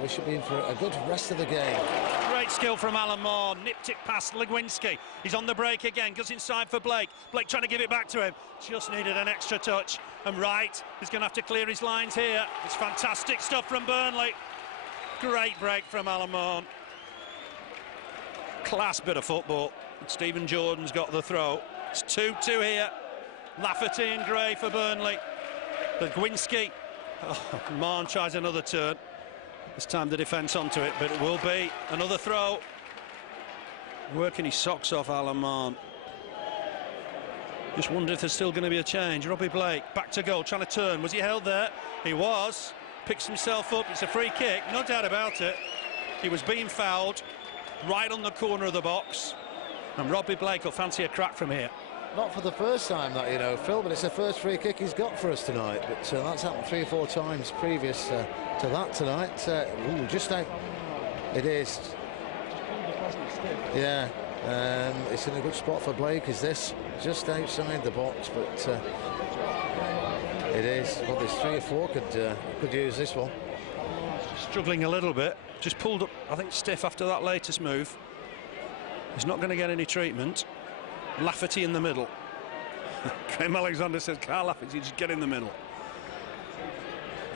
We should be in for a good rest of the game. Great skill from Alan Moore. Nipped it past Legwinski. He's on the break again. Goes inside for Blake. Blake trying to give it back to him. Just needed an extra touch. And Wright is going to have to clear his lines here. It's fantastic stuff from Burnley. Great break from Alan Moore. Class bit of football. Stephen Jordan's got the throw. It's 2-2 here. Lafferty and Gray for Burnley. Legwinski. Oh, Mahon tries another turn. This time the defence onto it, but it will be another throw. Working his socks off, Alan Mahon. Just wonder if there's still going to be a change. Robbie Blake back to goal, trying to turn. Was he held there? He was. Picks himself up. It's a free kick, no doubt about it. He was being fouled right on the corner of the box, and Robbie Blake will fancy a crack from here. Not for the first time that, you know, Phil, but it's the first free kick he's got for us tonight. But that's happened 3 or 4 times previous to that tonight. Ooh, just out. It is. Yeah, it's in a good spot for Blake. Is this just outside the box? But it is. Well, there's 3 or 4 could use this one. Struggling a little bit. Just pulled up, I think, stiff after that latest move. He's not going to get any treatment. Lafferty in the middle. Graham Alexander says, Kyle Lafferty, just get in the middle.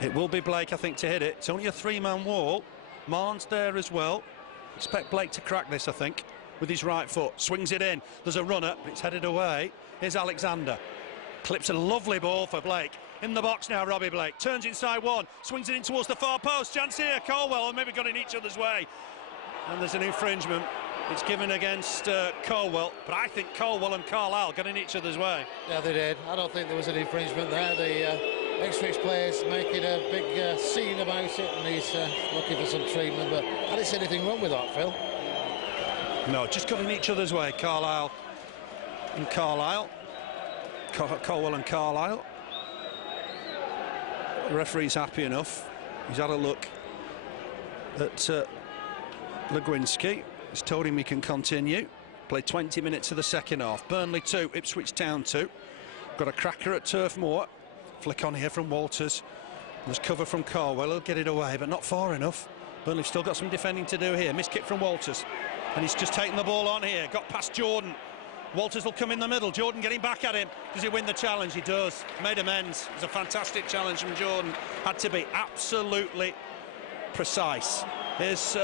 It will be Blake, I think, to hit it. It's only a 3-man wall. Mahon's there as well. Expect Blake to crack this, I think, with his right foot. Swings it in. There's a runner, but it's headed away. Here's Alexander. Clips a lovely ball for Blake. In the box now, Robbie Blake. Turns inside one. Swings it in towards the far post. Chance here. Caldwell maybe got in each other's way. And there's an infringement. It's given against Caldwell, but I think Caldwell and Carlisle got in each other's way. Yeah, they did. I don't think there was an infringement there. The Ipswich players making a big scene about it, and he's looking for some treatment, but I didn't see anything wrong with that, Phil. No, just got in each other's way, Carlisle and Carlisle. Caldwell and Carlisle. The referee's happy enough. He's had a look at Legwinski. He's told him he can continue. Played 20 minutes of the second half. Burnley 2, Ipswich Town 2. Got a cracker at Turf Moor. Flick on here from Walters. There's cover from Caldwell. He'll get it away, but not far enough. Burnley've still got some defending to do here. Missed kick from Walters. And he's just taken the ball on here. Got past Jordan. Walters will come in the middle. Jordan getting back at him. Does he win the challenge? He does. Made amends. It was a fantastic challenge from Jordan. Had to be absolutely precise. Here's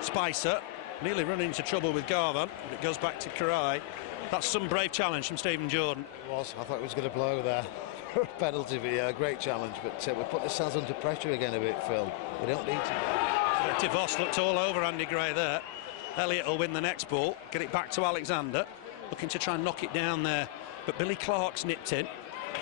Spicer. Nearly running into trouble with Gábor, but it goes back to Király. That's some brave challenge from Stephen Jordan. It was. I thought it was going to blow there. Penalty, but yeah, great challenge. But we put ourselves under pressure again a bit, Phil. We don't need to. DeVos looked all over Andy Gray there. Elliott will win the next ball. Get it back to Alexander. Looking to try and knock it down there. But Billy Clarke's nipped in.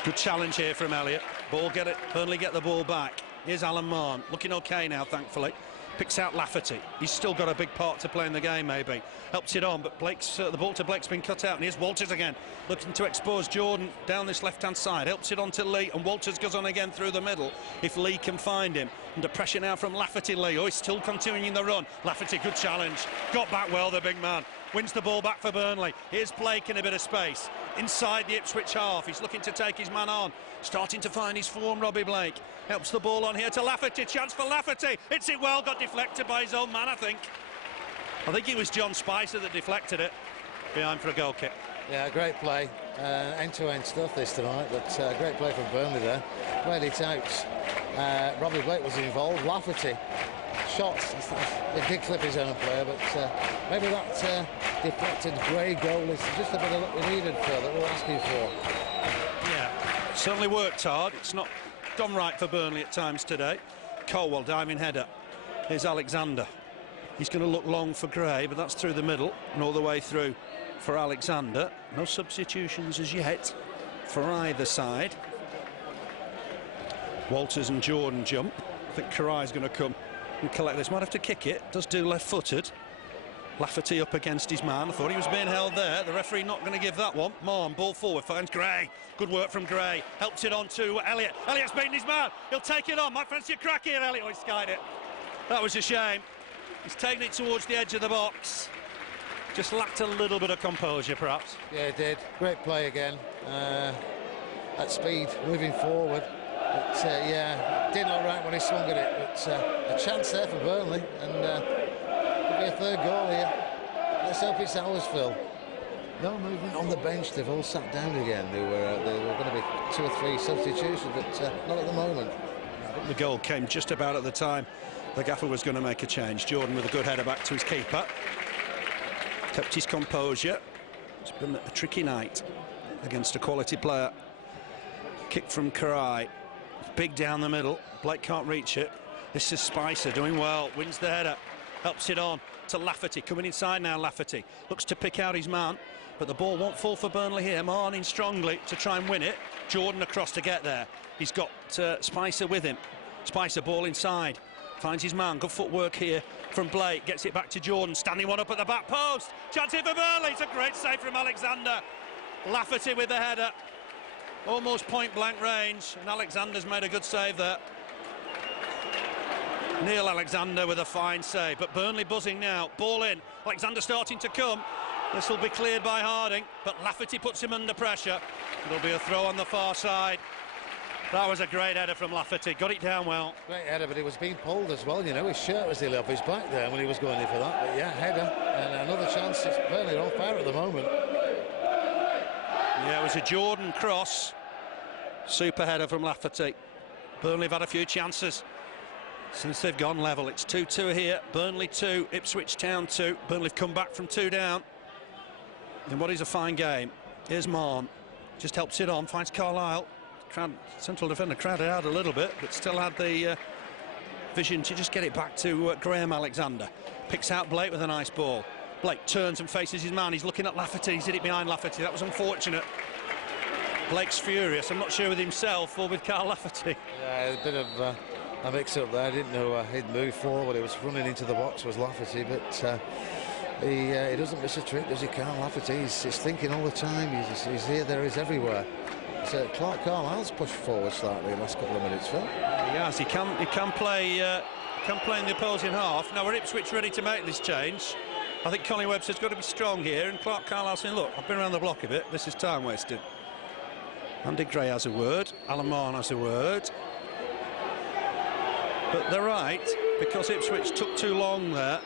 Good challenge here from Elliott. Ball, get it. Burnley get the ball back. Here's Alan Mahon. Looking okay now, thankfully. Picks out Lafferty. He's still got a big part to play in the game, maybe. Helps it on, but Blake's the ball to Blake's been cut out. And here's Walters again, looking to expose Jordan down this left-hand side. Helps it on to Lee, and Walters goes on again through the middle. If Lee can find him. Under pressure now from Lafferty. Lee, oh, he's still continuing the run. Lafferty, good challenge. Got back well, the big man. Wins the ball back for Burnley. Here's Blake in a bit of space. Inside the Ipswich half. He's looking to take his man on. Starting to find his form, Robbie Blake. Helps the ball on here to Lafferty. Chance for Lafferty. Hits it well. Got deflected by his own man, I think. I think it was John Spicer that deflected it. Behind for a goal kick. Yeah, great play. End-to-end stuff this tonight, but great play from Burnley there. Played it out. Robbie Blake was involved. Lafferty. Shots. He did clip his own player, but maybe that deflected Gray goal is just a bit of what we needed, Phil, that we're asking for. Yeah, certainly worked hard. It's not gone right for Burnley at times today. Caldwell diving header. Here's Alexander. He's going to look long for Gray, but that's through the middle and all the way through for Alexander. No substitutions as yet for either side. Walters and Jordan jump. I think Király's going to come and collect this. Might have to kick it. Does do left-footed. Lafferty up against his man. I thought he was being held there. The referee not going to give that one. Mahon, ball forward, finds Gray. Good work from Gray. Helps it on to Elliott. Elliott's beaten his man. He'll take it on. Might fancy a crack here, Elliott. Oh, he skied it. That was a shame. He's taken it towards the edge of the box. Just lacked a little bit of composure, perhaps. Yeah, it did. Great play again. At speed, moving forward. But, yeah, didn't look right when he swung at it. But a chance there for Burnley. And could be a third goal here. Let's hope it's ours, Phil. No movement on the bench. They've all sat down again. There were going to be 2 or 3 substitutions, but not at the moment. The goal came just about at the time the gaffer was going to make a change. Jordan with a good header back to his keeper. Kept his composure. It's been a tricky night against a quality player. Kick from Király. Big down the middle. Blake can't reach it. This is Spicer doing well. Wins the header. Helps it on to Lafferty. Coming inside now, Lafferty. Looks to pick out his man, but the ball won't fall for Burnley here. Mahon in strongly to try and win it. Jordan across to get there. He's got Spicer with him. Spicer ball inside. Finds his man. Good footwork here from Blake. Gets it back to Jordan. Standing one up at the back post. Chance here for Burnley. It's a great save from Alexander. Lafferty with the header. Almost point blank range. And Alexander's made a good save there. Neil Alexander with a fine save. But Burnley buzzing now. Ball in. Alexander starting to come. This will be cleared by Harding. But Lafferty puts him under pressure. It'll be a throw on the far side. That was a great header from Lafferty. Got it down well. Great header, but he was being pulled as well. You know, his shirt was nearly off his back there when he was going in for that. But yeah, header and another chance. It's Burnley on fire at the moment. Yeah, it was a Jordan cross. Super header from Lafferty. Burnley have had a few chances since they've gone level. It's 2-2 here. Burnley 2, Ipswich Town 2. Burnley have come back from 2 down. And what is a fine game. Here's Mahon. Just helps it on. Finds Carlisle. Central defender crowded out a little bit, but still had the vision to just get it back to Graham Alexander. Picks out Blake with a nice ball. Blake turns and faces his man. He's looking at Lafferty. He's hit it behind Lafferty. That was unfortunate. Blake's furious. I'm not sure with himself or with Kyle Lafferty. Yeah, a bit of a mix-up there. I didn't know he'd moved forward. He was running into the box, was Lafferty, but he doesn't miss a trick, does he, Kyle Lafferty? He's thinking all the time. He's here, there, he's everywhere. So Clarke Carlisle's pushed forward slightly in the last couple of minutes, Phil. Yes, he can play in the opposing half. Now we're Ipswich ready to make this change. I think Colin Webster's got to be strong here, and Clarke Carlisle saying, look, I've been around the block a bit, this is time wasted. Andy Gray has a word, Alan Mahon has a word. But they're right, because Ipswich took too long there.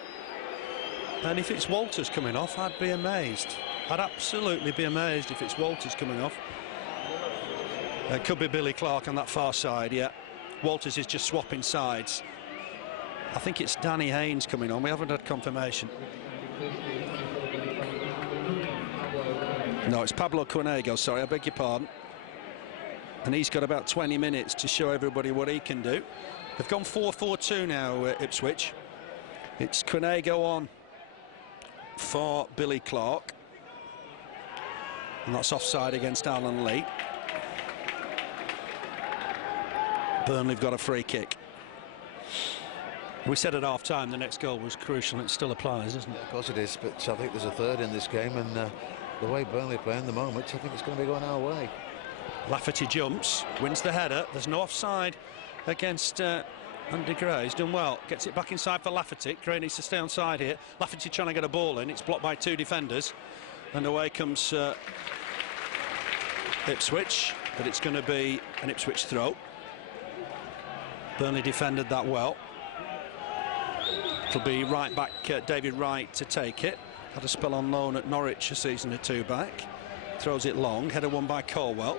And if it's Walters coming off, I'd be amazed. I'd absolutely be amazed if it's Walters coming off. It could be Billy Clarke on that far side, yeah. Walters is just swapping sides. I think it's Danny Haynes coming on. We haven't had confirmation. No, it's Pablo Cunego, sorry, I beg your pardon. And he's got about 20 minutes to show everybody what he can do. They've gone 4-4-2 now, Ipswich. It's Cunego on for Billy Clarke. And that's offside against Alan Lee. Burnley have got a free kick. We said at half-time the next goal was crucial, and it still applies, doesn't it? Of course it is, but I think there's a third in this game, and the way Burnley play in the moment, I think it's going to be going our way. Lafferty jumps, wins the header. There's no offside against Andy Gray. He's done well. Gets it back inside for Lafferty. Gray needs to stay on side here. Lafferty trying to get a ball in. It's blocked by 2 defenders. And away comes Ipswich, but it's going to be an Ipswich throw. Burnley defended that well. It'll be right back, David Wright to take it. Had a spell on loan at Norwich a season or 2 back. Throws it long. Header won by Caldwell.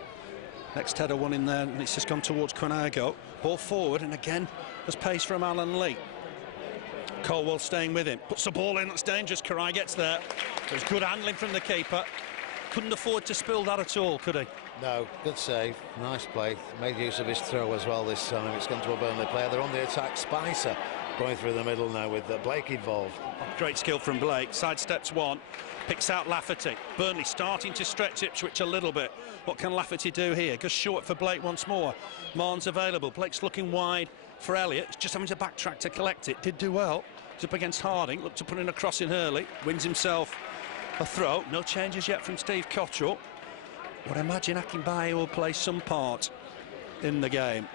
Next header one in there, and it's just gone towards Cunego. Ball forward, and again, there's pace from Alan Lee. Caldwell staying with him. Puts the ball in, that's dangerous. Király gets there. There's good handling from the keeper. Couldn't afford to spill that at all, could he? No, good save. Nice play. Made use of his throw as well this time. It's gone to a Burnley player. They're on the attack. Spicer going through the middle now with Blake involved. Great skill from Blake. Sidesteps one, picks out Lafferty. Burnley starting to stretch Ipswich a little bit. What can Lafferty do here? Goes short for Blake once more. Mahon's available. Blake's looking wide for Elliott. He's just having to backtrack to collect it. Did do well. He's up against Harding. Looked to put in a cross in early. Wins himself a throw. No changes yet from Steve Cotterill. But I imagine Akinbiyi will play some part in the game.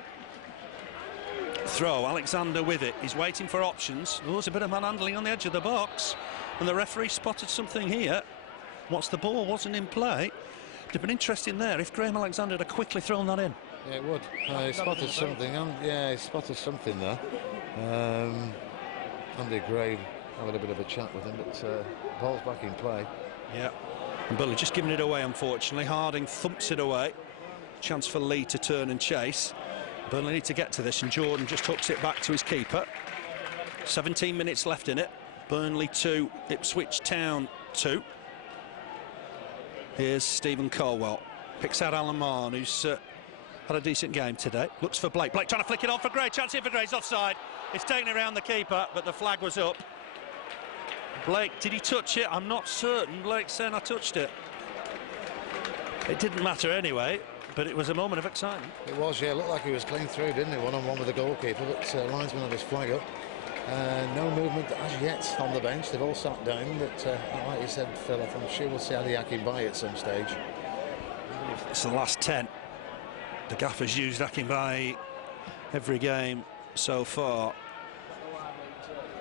Throw, Alexander with it. He's waiting for options. Oh, there's a bit of manhandling on the edge of the box. And the referee spotted something here. Once the ball wasn't in play, it'd have been interesting there if Graham Alexander had quickly thrown that in. Yeah, it would. He spotted something. Yeah, he spotted something there. Andy Graham having a bit of a chat with him, but ball's back in play. Yeah. And Burnley just giving it away, unfortunately. Harding thumps it away. Chance for Lee to turn and chase. Burnley need to get to this, and Jordan just hooks it back to his keeper. 17 minutes left in it. Burnley 2, Ipswich Town 2. Here's Stephen Caldwell. Picks out Alan Mahon, who's had a decent game today. Looks for Blake. Blake trying to flick it on for Gray. Chance here for Gray. He's offside. It's taken around the keeper, but the flag was up. Blake, did he touch it? I'm not certain. Blake's saying I touched it. It didn't matter anyway, but it was a moment of excitement. It was, yeah. It looked like he was clean through, didn't he? One-on-one with the goalkeeper, but linesman had his flag up. No movement as yet on the bench. They've all sat down, but like you said, Phil, I'm sure we'll see Ali Akinbiyi at some stage. It's the last 10. The gaffer's used Akinbiyi every game so far.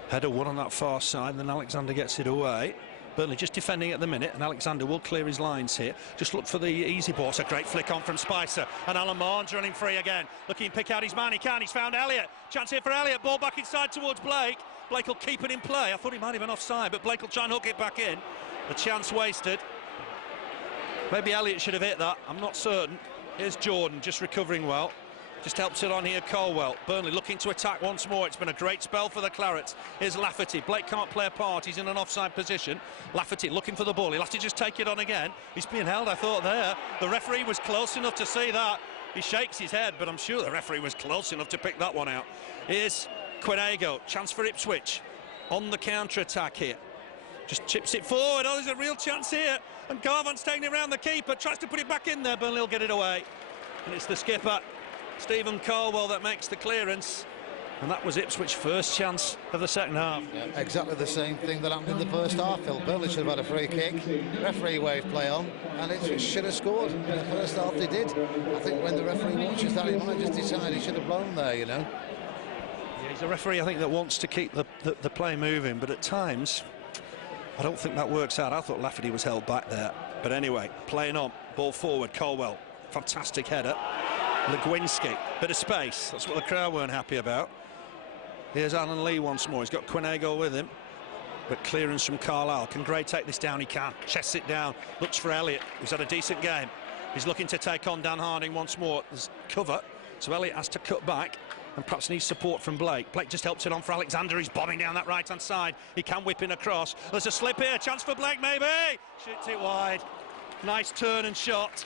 Header one on that far side, and then Alexander gets it away. Burnley just defending at the minute, and Alexander will clear his lines here. Just look for the easy ball. It's a great flick on from Spicer, and Alan Mahon's running free again. Looking to pick out his man. He can. He's found Elliott. Chance here for Elliott. Ball back inside towards Blake. Blake will keep it in play. I thought he might have been offside, but Blake will try and hook it back in. The chance wasted. Maybe Elliott should have hit that. I'm not certain. Here's Jordan, just recovering well. Just helps it on here, Caldwell. Burnley looking to attack once more. It's been a great spell for the Clarets. Here's Lafferty. Blake can't play a part. He's in an offside position. Lafferty looking for the ball. He'll have to just take it on again. He's being held, I thought, there. The referee was close enough to see that. He shakes his head, but I'm sure the referee was close enough to pick that one out. Here's Quinago. Chance for Ipswich on the counter-attack here. Just chips it forward. Oh, there's a real chance here. And Garvan's taking it around the keeper. Tries to put it back in there. Burnley will get it away. And it's the skipper, Stephen Caldwell, that makes the clearance, and that was Ipswich's first chance of the second half. Yeah, exactly the same thing that happened in the first half, Phil. Burnley should have had a free kick, referee waved play on, and Ipswich should have scored. In the first half they did. I think when the referee watches that, he might just decide he should have blown there, you know. Yeah, he's a referee, I think, that wants to keep the play moving, but at times I don't think that works out. I thought Lafferty was held back there, but anyway, playing on, ball forward, Caldwell, fantastic header. Legwinski, bit of space, that's what the crowd weren't happy about. Here's Alan Lee once more. He's got Quinago with him, but clearance from Carlisle. Can Gray take this down? He can. Chests it down, looks for Elliott, who's had a decent game. He's looking to take on Dan Harding once more. There's cover, so Elliott has to cut back and perhaps needs support from Blake. Blake just helps it on for Alexander. He's bombing down that right-hand side. He can whip in across. There's a slip here, chance for Blake maybe. Shoots it wide. Nice turn and shot.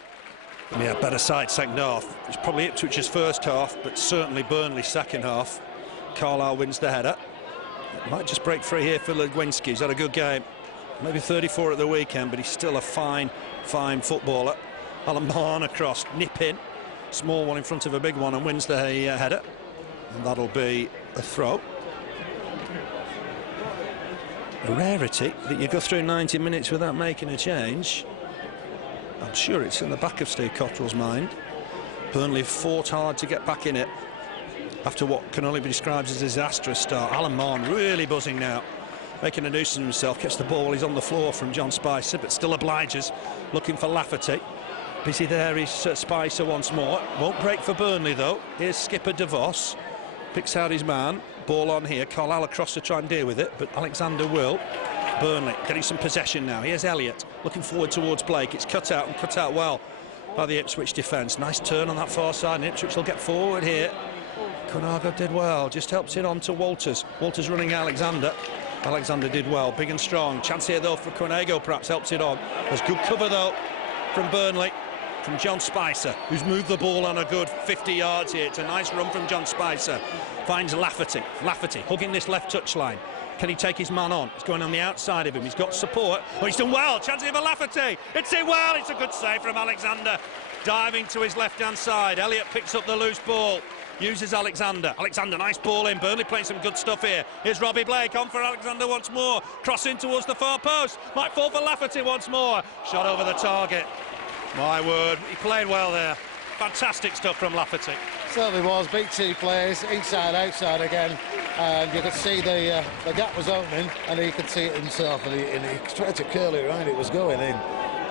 Yeah, better side second half. It's probably Ipswich's first half, but certainly Burnley's second half. Carlisle wins the header. It might just break free here for Legwinski. He's had a good game. Maybe 34 at the weekend, but he's still a fine footballer. Alan Mahon across, nip in. Small one in front of a big one, and wins the header. And that'll be a throw. A rarity that you go through 90 minutes without making a change. I'm sure it's in the back of Steve Cotterill's mind. Burnley fought hard to get back in it after what can only be described as a disastrous start. Alan Mahon really buzzing now, making a nuisance of himself. Gets the ball, he's on the floor from John Spicer, but still obliges, looking for Lafferty. Busy there is Spicer once more. Won't break for Burnley though. Here's skipper DeVos, picks out his man. Ball on here, Carlisle across to try and deal with it, but Alexander will. Burnley getting some possession now. Here's Elliott looking forward towards Blake. It's cut out, and cut out well by the Ipswich defence. Nice turn on that far side, and Ipswich will get forward here. Quinago did well, just helps it on to Walters. Walters running Alexander. Alexander did well, big and strong. Chance here though for Quinago, perhaps helps it on. There's good cover though from Burnley. from John Spicer, who's moved the ball on a good 50 yards here. It's a nice run from John Spicer. Finds Lafferty. Lafferty hugging this left touchline. Can he take his man on? He's going on the outside of him. He's got support. Oh, he's done well. Chance here for Lafferty. It's it well. It's a good save from Alexander. Diving to his left-hand side. Elliott picks up the loose ball. Uses Alexander. Alexander, nice ball in. Burnley playing some good stuff here. Here's Robbie Blake on for Alexander once more. Crossing towards the far post. Might fall for Lafferty once more. Shot over the target. My word, he played well there. Fantastic stuff from Lafferty. Certainly was. Beat two players, inside, outside again. And you could see the gap was opening, and he could see it himself. And he tried to curl it around. It was going in.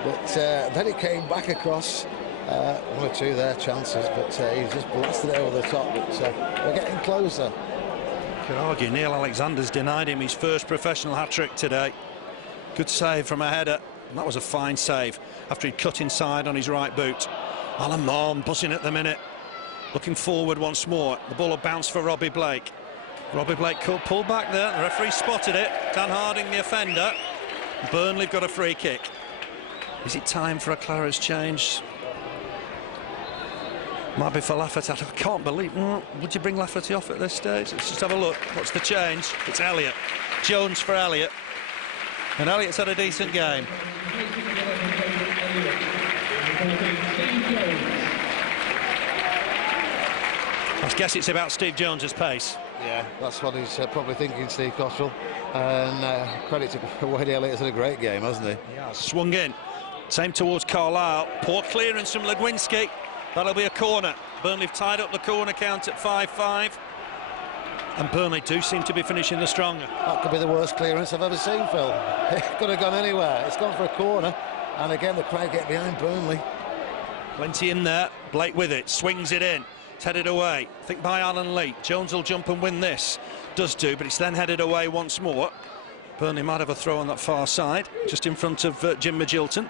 But then he came back across. One or two there chances, but he just blasted it over the top. But we're getting closer. You could argue Neil Alexander's denied him his first professional hat-trick today. Good save from a header, and that was a fine save after he'd cut inside on his right boot. Alan Mahon buzzing at the minute, looking forward once more. The ball will bounce for Robbie Blake. Robbie Blake could pull back there. The referee spotted it. Dan Harding, the offender. Burnley got a free kick. Is it time for a Clara's change? Might be for Lafferty. I can't believe. Would you bring Lafferty off at this stage? Let's just have a look. What's the change? It's Elliott. Jones for Elliott. And Elliott's had a decent game. I guess it's about Steve Jones's pace. Yeah, that's what he's probably thinking, Steve Cotterill. And credit to Wade Elliott's had a great game, hasn't he? Yeah, swung in. Same towards Carlisle. Poor clearance from Legwinski. That'll be a corner. Burnley have tied up the corner count at 5-5. And Burnley do seem to be finishing the stronger. That could be the worst clearance I've ever seen, Phil. It could have gone anywhere. It's gone for a corner. And again, the crowd get behind Burnley. Plenty in there. Blake with it. Swings it in. It's headed away. I think by Alan Lee. Jones will jump and win this. Does do, but it's then headed away once more. Burnley might have a throw on that far side, just in front of Jim Magilton.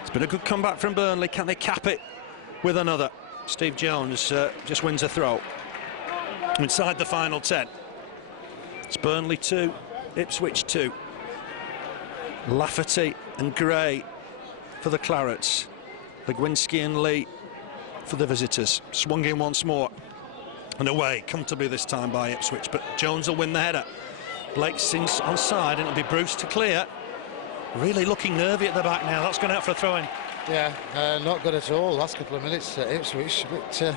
It's been a good comeback from Burnley. Can they cap it with another? Steve Jones just wins a throw. Inside the final 10. It's Burnley 2, Ipswich 2. Lafferty and Gray for the Clarets. Legwinski and Lee for the visitors. Swung in once more. And away, comfortably this time by Ipswich. But Jones will win the header. Blake sinks onside, and it'll be Bruce to clear. Really looking nervy at the back now. That's gone out for a throw-in. Yeah, not good at all. Last couple of minutes, Ipswich, but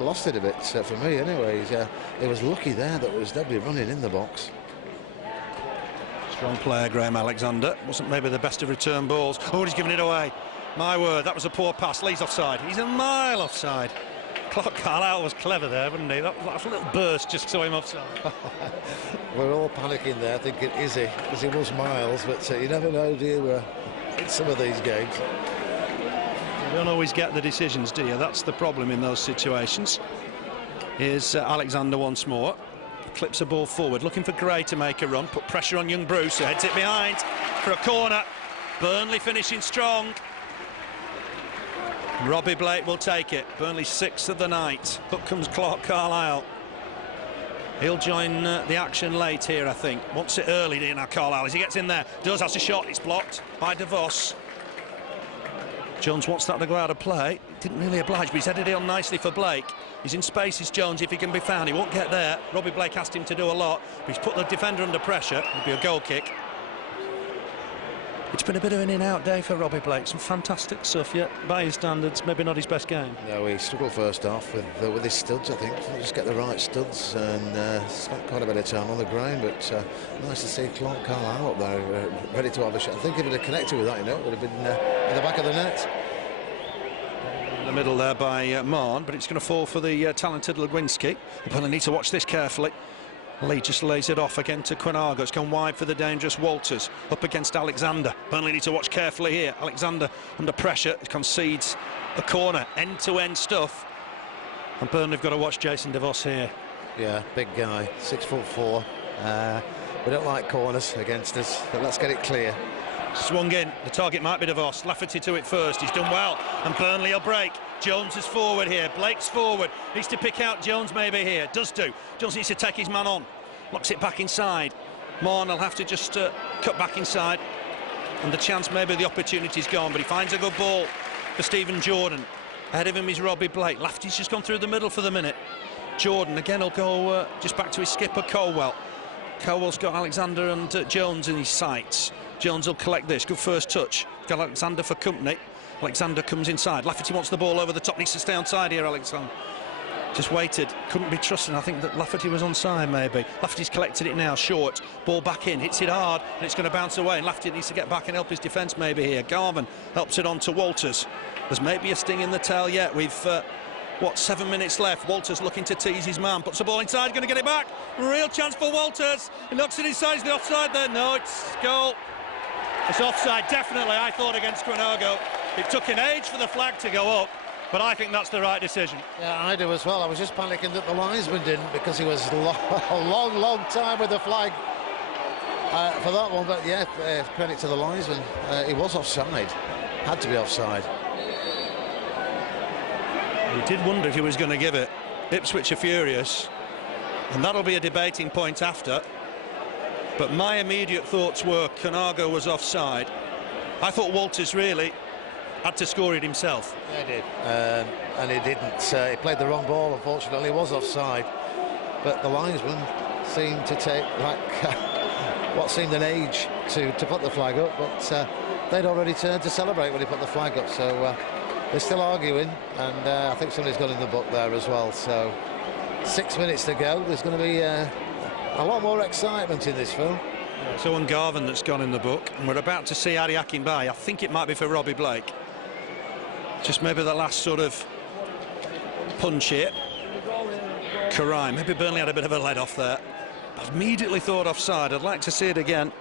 lost it a bit for me. Anyways, it was lucky there that there was nobody running in the box. Strong player, Graham Alexander. Wasn't maybe the best of return balls. Oh, he's given it away. My word, that was a poor pass. Lee's offside. He's a mile offside. Carlisle was clever there, wasn't he? That was a little burst just saw him offside. We're all panicking there, thinking, is he? Because he was miles, but you never know, do you, in some of these games. You don't always get the decisions, do you? That's the problem in those situations. Here's Alexander once more. Clips a ball forward, looking for Gray to make a run. Put pressure on young Bruce, who heads it behind for a corner. Burnley finishing strong. Robbie Blake will take it. Burnley 6th of the night. Up comes Carlisle. He'll join the action late here, I think. Wants it early, now Carlisle. As he gets in there, does has a shot. It's blocked by De Vos. Jones wants that to go out of play. Didn't really oblige, but he's headed it on nicely for Blake. He's in spaces, Jones, if he can be found. He won't get there. Robbie Blake asked him to do a lot, but he's put the defender under pressure. It'll be a goal kick. It's been a bit of an in-out day for Robbie Blake. Some fantastic stuff, yet by his standards, maybe not his best game. No, he struggled first half with his studs, I think. Just get the right studs and spent quite a bit of time on the ground, but nice to see Carlisle up there, ready to have a shot. I think if it had connected with that, it would have been in the back of the net. In the middle there by Mahon, but it's going to fall for the talented Legwinski. They probably need to watch this carefully. Lee just lays it off again to Quinago. It's gone wide for the dangerous Walters. Up against Alexander. Burnley need to watch carefully here. Alexander under pressure. He concedes a corner. End-to-end stuff. And Burnley have got to watch Jason De Vos here. Yeah, big guy. 6'4". We don't like corners against us, but let's get it clear. Swung in. The target might be De Vos. Lafferty to it first. He's done well. And Burnley will break. Jones is forward here. Blake's forward. Needs to pick out Jones maybe here. Does do. Jones needs to take his man on. Locks it back inside. Mahon will have to just cut back inside. And the chance, maybe the opportunity's gone, but he finds a good ball. for Stephen Jordan. Ahead of him is Robbie Blake. Lafferty's just gone through the middle for the minute. Jordan again will go just back to his skipper Caldwell. Caldwell's got Alexander and Jones in his sights. Jones will collect this. Good first touch. Got Alexander for company. Alexander comes inside. Lafferty wants the ball over the top. Needs to stay onside here, Alexander. Just waited. Couldn't be trusting. I think that Lafferty was onside, maybe. Lafferty's collected it now. Short. Ball back in. Hits it hard. And it's going to bounce away. And Lafferty needs to get back and help his defence maybe here. Gábor helps it on to Walters. There's maybe a sting in the tail yet. We've... 7 minutes left. Walters looking to tease his man. Puts the ball inside, going to get it back. Real chance for Walters. He knocks it inside. Is the offside there? No, it's goal. It's offside, definitely, I thought, against Quinago. It took an age for the flag to go up, but I think that's the right decision. Yeah, I do as well. I was just panicking that the linesman didn't, because he was a long time with the flag for that one. But yeah, credit to the linesman. He was offside. Had to be offside. He did wonder if he was going to give it. Ipswich are furious, and that'll be a debating point after. But my immediate thoughts were Quinago was offside. I thought Walters really had to score it himself. Yeah, he did. And he didn't. He played the wrong ball, unfortunately. He was offside. But the linesman seemed to take what seemed an age to put the flag up. But they'd already turned to celebrate when he put the flag up. So... they're still arguing, and I think somebody's got in the book there as well. So 6 minutes to go. There's going to be a lot more excitement in this film. Yeah, so Gábor that's gone in the book, and we're about to see Akinbiyi. I think it might be for Robbie Blake. Just maybe the last sort of punch here. Király, maybe Burnley had a bit of a let off there. I immediately thought offside. I'd like to see it again.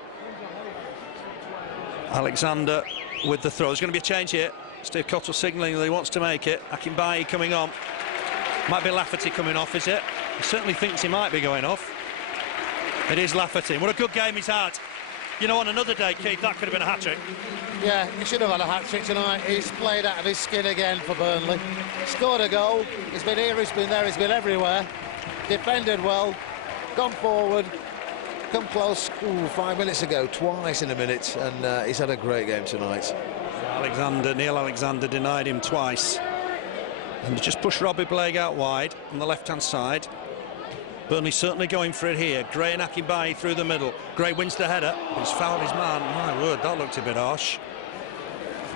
Alexander with the throw. There's going to be a change here. Steve Cotterill signalling that he wants to make it. Akinbiyi coming on. Might be Lafferty coming off, is it? He certainly thinks he might be going off. It is Lafferty. What a good game he's had. You know, on another day, Keith, that could have been a hat-trick. Yeah, he should have had a hat-trick tonight. He's played out of his skin again for Burnley. Scored a goal. He's been here, he's been there, he's been everywhere. Defended well. Gone forward. Come close 5 minutes ago, twice in a minute. And he's had a great game tonight. Neil Alexander denied him twice, and just pushed Robbie Blake out wide on the left-hand side. Burnley certainly going for it here. Gray and Akinbiyi through the middle. Gray wins the header. He's fouled his man. My word, that looked a bit harsh.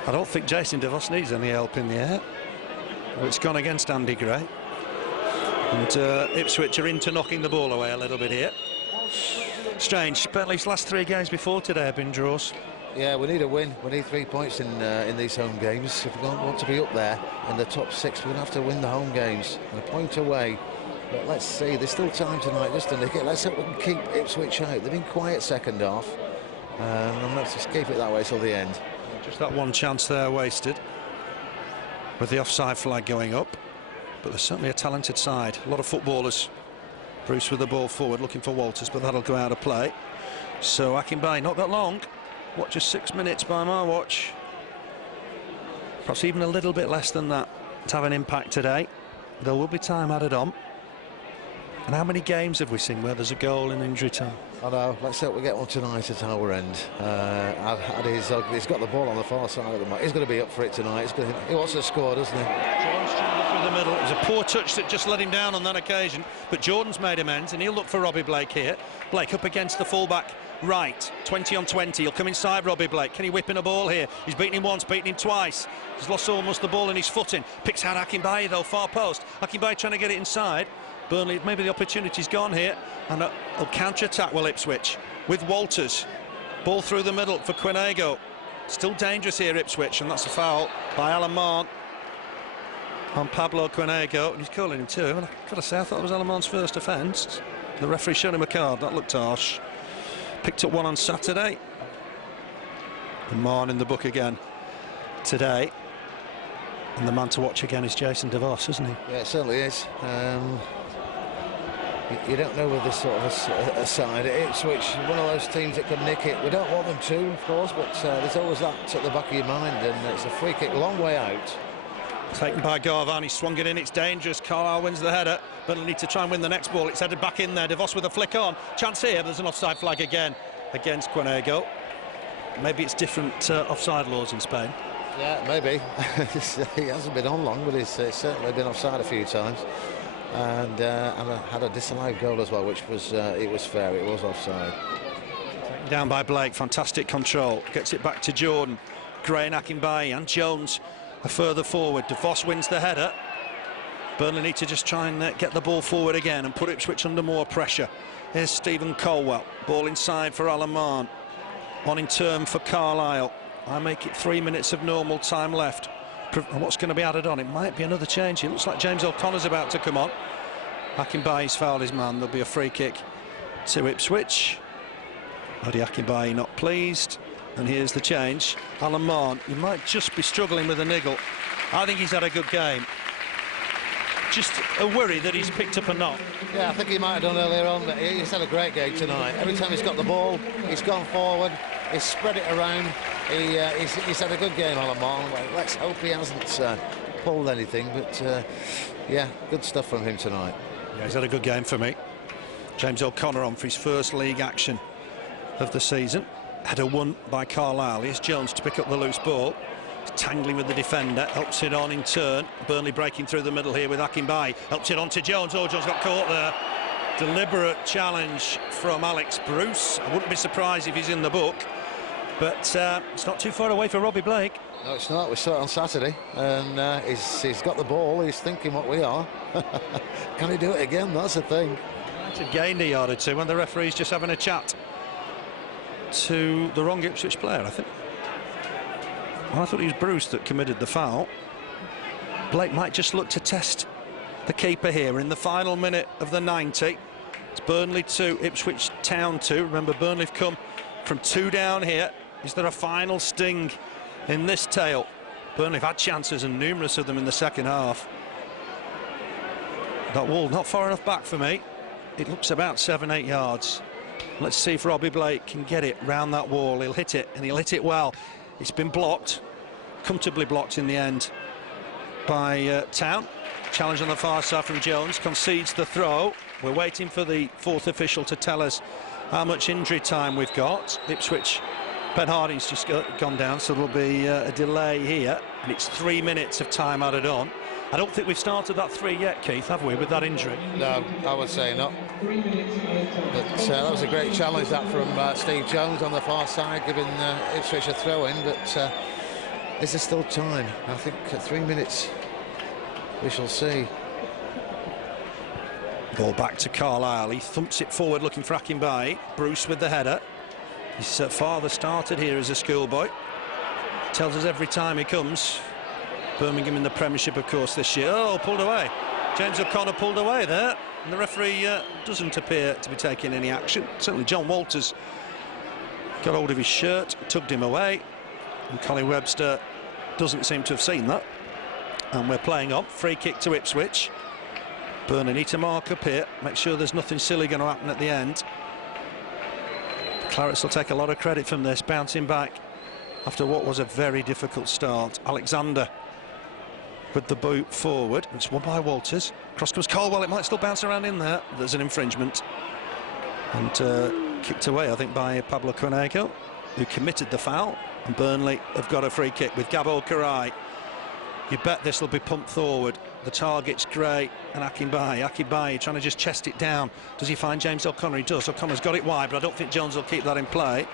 I don't think Jason DeVos needs any help in the air. It's gone against Andy Gray. And Ipswich are into knocking the ball away a little bit here. Strange. Burnley's last 3 games before today have been draws. Yeah, we need a win. We need 3 points in these home games. If we don't want to be up there in the top 6, we're going to have to win the home games. And a point away. But let's see, there's still time tonight just to nick it. Let's hope we can keep Ipswich out. They've been quiet second half. And let's just keep it that way till the end. Just that one chance there wasted, with the offside flag going up. But there's certainly a talented side. A lot of footballers. Bruce with the ball forward, looking for Walters, but that'll go out of play. So Akinbiyi, not that long. What, just 6 minutes by my watch. Perhaps even a little bit less than that to have an impact today. There will be time added on. And how many games have we seen where there's a goal in injury time? I know. Let's hope we get one tonight at our end. He's got the ball on the far side of the match. He's going to be up for it tonight. He wants to score, doesn't he? Jordan's trying to look through the middle. It was a poor touch that just let him down on that occasion. But Jordan's made amends, and he'll look for Robbie Blake here. Blake up against the fullback. Right, 20 on 20. He'll come inside Robbie Blake. Can he whip in a ball here? He's beaten him once, beaten him twice. He's lost almost the ball in his footing. Picks out Akinbiyi though, far post. Akinbiyi trying to get it inside. Burnley, maybe the opportunity's gone here. And a counter-attack, well, Ipswich. With Walters. Ball through the middle for Quinago. Still dangerous here, Ipswich, and that's a foul by Alan Mahon on Pablo Quinago. And he's calling him too. And I've got to say, I thought it was Alan Mahon's first offence. The referee showed him a card. That looked harsh. Picked up one on Saturday. And Mahon in the book again today. And the man to watch again is Jason DeVos, isn't he? Yeah, it certainly is. You don't know with this sort of a side. Ipswich, one of those teams that can nick it. We don't want them to, of course, but there's always that at the back of your mind, and it's a free kick, long way out. Taken by Gábor, he swung it in, it's dangerous. Carlisle wins the header, but he'll need to try and win the next ball. It's headed back in there. DeVos with a flick on. Chance here, but there's an offside flag again against Quinago. Maybe it's different offside laws in Spain. Yeah, maybe. He hasn't been on long, but he's certainly been offside a few times. And had a disallowed goal as well, which was it was fair. It was offside. Down by Blake, fantastic control. Gets it back to Jordan. Gray and Akinbiyi and Jones are further forward. DeVos wins the header. Burnley need to just try and get the ball forward again and put Ipswich under more pressure. Here's Stephen Caldwell. Ball inside for Mahon. On in turn for Carlisle. I make it 3 minutes of normal time left. What's going to be added on? It might be another change. It looks like James O'Connor's about to come on. Akinbiyi's fouled his man. There'll be a free kick to Ipswich. Adi Akinbiyi not pleased. And here's the change. Mahon, he might just be struggling with a niggle. I think he's had a good game. Just a worry that he's picked up a knock. Yeah, I think he might have done earlier on, but he's had a great game tonight. Every time he's got the ball, he's gone forward, he's spread it around. He's had a good game, Mahon. Let's hope he hasn't pulled anything, but yeah, good stuff from him tonight. Yeah, he's had a good game for me. James O'Connor on for his first league action of the season. Header won by Carlisle. Here's Jones to pick up the loose ball. Tangling with the defender, helps it on in turn. Burnley breaking through the middle here with Akinbiyi. Helps it on to Jones. Oh, Jones got caught there. Deliberate challenge from Alex Bruce. I wouldn't be surprised if he's in the book. But it's not too far away for Robbie Blake. No, it's not. We saw it on Saturday. And he's got the ball. He's thinking what we are. Can he do it again? That's the thing. United gained a yard or two when the referee's just having a chat to the wrong Ipswich player, I think. Well, I thought it was Bruce that committed the foul. Blake might just look to test the keeper here in the final minute of the 90. It's Burnley 2, Ipswich Town 2. Remember, Burnley have come from 2 down here. Is there a final sting in this tale? Burnley have had chances, and numerous of them in the second half. That wall not far enough back for me. It looks about 7-8 yards. Let's see if Robbie Blake can get it round that wall. He'll hit it, and he'll hit it well. It's been blocked, comfortably blocked in the end by Town. Challenge on the far side from Jones, concedes the throw. We're waiting for the fourth official to tell us how much injury time we've got. Ipswich, Ben Harding's just gone down, so there'll be a delay here, and it's 3 minutes of time added on. I don't think we've started that 3 yet, Keith, have we, with that injury? No, I would say not. But that was a great challenge, that from Steve Jones on the far side, giving Ipswich a throw-in. But is there still time? I think 3 minutes, we shall see. Ball back to Carlisle. He thumps it forward, looking for Akinbiyi. Bruce with the header. His father started here as a schoolboy. Tells us every time he comes. Birmingham in the Premiership, of course, this year. Oh, pulled away. James O'Connor pulled away there. And the referee doesn't appear to be taking any action. Certainly John Walters got hold of his shirt, tugged him away. And Colin Webster doesn't seem to have seen that. And we're playing on. Free kick to Ipswich. Burnley need to mark up here. Make sure there's nothing silly going to happen at the end. Clarets will take a lot of credit from this, bouncing back after what was a very difficult start. Alexander with the boot forward. It's won by Walters. Cross comes Caldwell. It might still bounce around in there. There's an infringement. And kicked away, I think, by Pablo Conego, who committed the foul. And Burnley have got a free kick with Gábor Király. You bet this will be pumped forward. The target's Gray and Akinbiyi trying to just chest it down. Does he find James O'Connor? He does. O'Connor's got it wide, but I don't think Jones will keep that in play.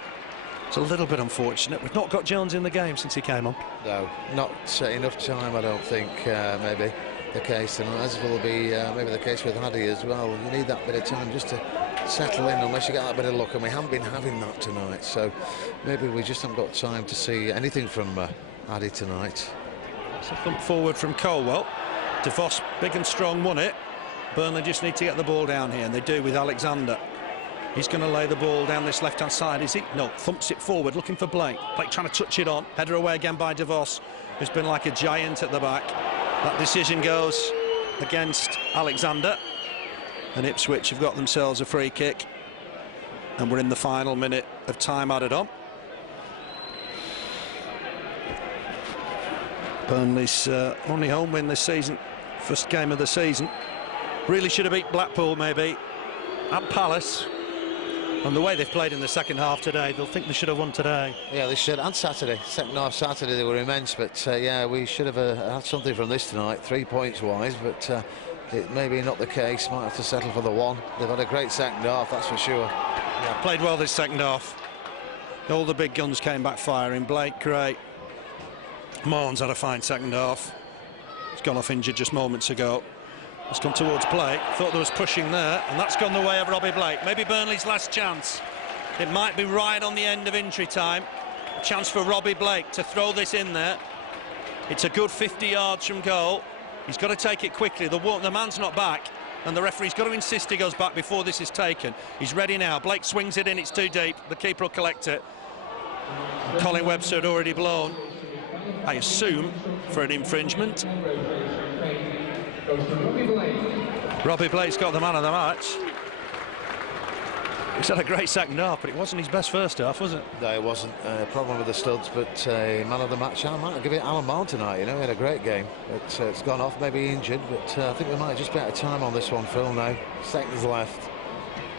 It's a little bit unfortunate. We've not got Jones in the game since he came on. No, not enough time, I don't think. Maybe the case, and as will be maybe the case with Addy as well. You need that bit of time just to settle in, unless you get that bit of luck, and we haven't been having that tonight. So maybe we just haven't got time to see anything from Addy tonight. It's a thump forward from Caldwell. DeVos, big and strong, won it. Burnley just need to get the ball down here, and they do with Alexander. He's going to lay the ball down this left-hand side, is he? No, thumps it forward, looking for Blake. Blake trying to touch it on. Header away again by DeVos, who's been like a giant at the back. That decision goes against Alexander. And Ipswich have got themselves a free kick. And we're in the final minute of time added on. Burnley's only home win this season. First game of the season. Really should have beat Blackpool, maybe. And Palace. And the way they've played in the second half today, they'll think they should have won today. Yeah, they should. And Saturday, second half Saturday, they were immense. But yeah, we should have had something from this tonight, 3 points wise. But it may be not the case. Might have to settle for the one. They've had a great second half, that's for sure. Yeah, played well this second half. All the big guns came back firing. Blake, great. Mahon's had a fine second half. He's gone off injured just moments ago. He's come towards play. Thought there was pushing there, and that's gone the way of Robbie Blake. Maybe Burnley's last chance. It might be right on the end of injury time. A chance for Robbie Blake to throw this in there. It's a good 50 yards from goal. He's got to take it quickly. The man's not back, and the referee's got to insist he goes back before this is taken. He's ready now. Blake swings it in. It's too deep. The keeper will collect it. Colin Webster had already blown, I assume, for an infringement. Robbie Blake's got the man of the match. He's had a great second half, but it wasn't his best first half, was it? No, it wasn't. Problem with the studs, but man of the match, I might give it Alan Mahon tonight. You know, he had a great game. It's gone off, maybe injured, but I think we might just be out of time on this one, Phil, now. Seconds left.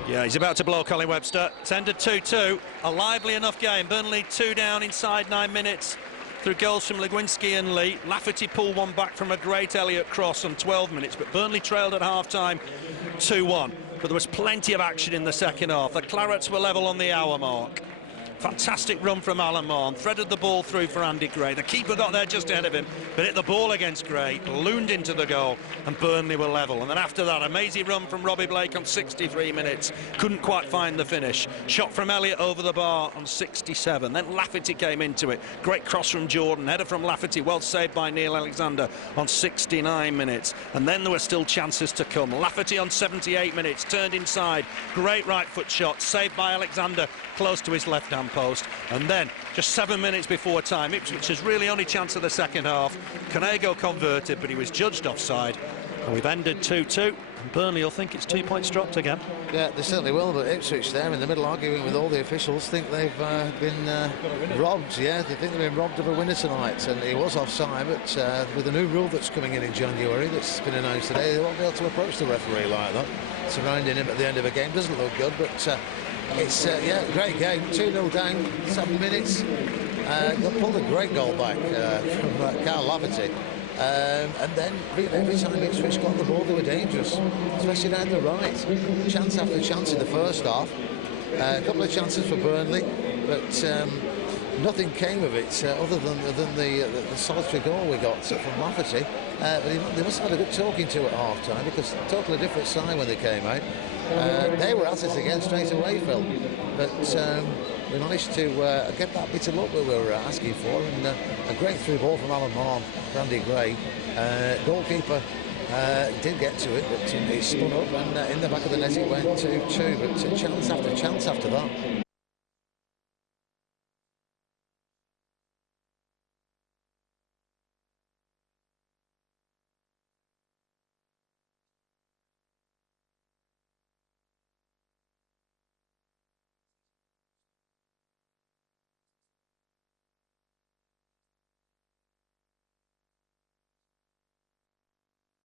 Yeah, he's about to blow Colin Webster. It's ended 2-2. A lively enough game. Burnley 2 down inside 9 minutes through goals from Legwinski and Lee. Lafferty pulled one back from a great Elliott cross on 12 minutes, but Burnley trailed at half-time 2-1. But there was plenty of action in the second half. The Clarets were level on the hour mark. Fantastic run from Alan Mahon, threaded the ball through for Andy Gray. The keeper got there just ahead of him, but hit the ball against Gray, ballooned into the goal, and Burnley were level. And then after that, a mazy run from Robbie Blake on 63 minutes. Couldn't quite find the finish. Shot from Elliott over the bar on 67. Then Lafferty came into it. Great cross from Jordan, header from Lafferty, well saved by Neil Alexander on 69 minutes. And then there were still chances to come. Lafferty on 78 minutes, turned inside. Great right foot shot, saved by Alexander, close to his left-hand post. And then just 7 minutes before time, Ipswich's really only chance of the second half. Conego converted, but he was judged offside, and we've ended 2-2. and Burnley will think it's 2 points dropped again. Yeah, they certainly will, but Ipswich there in the middle arguing with all the officials think they've been robbed. Yeah, they think they've been robbed of a winner tonight, and he was offside, but with the new rule that's coming in January that's been announced today, they won't be able to approach the referee like that. Surrounding him at the end of a game doesn't look good, but it's yeah, great game. 2-0 down, 7 minutes. They pulled a great goal back from Kyle Lafferty. And then every time Ipswich got the ball, they were dangerous, especially down the right. Chance after chance in the first half. A couple of chances for Burnley, but nothing came of it other than the solitary goal we got from Lafferty. But they must have had a good talking to at half-time, because totally different side when they came out. They were at us again straight away, Phil. But we managed to get that bit of luck we were asking for, and a great through ball from Alan Mahon, Andy Gray. Goalkeeper did get to it, but he spun up, and in the back of the net it went 2-2, but chance after chance after that.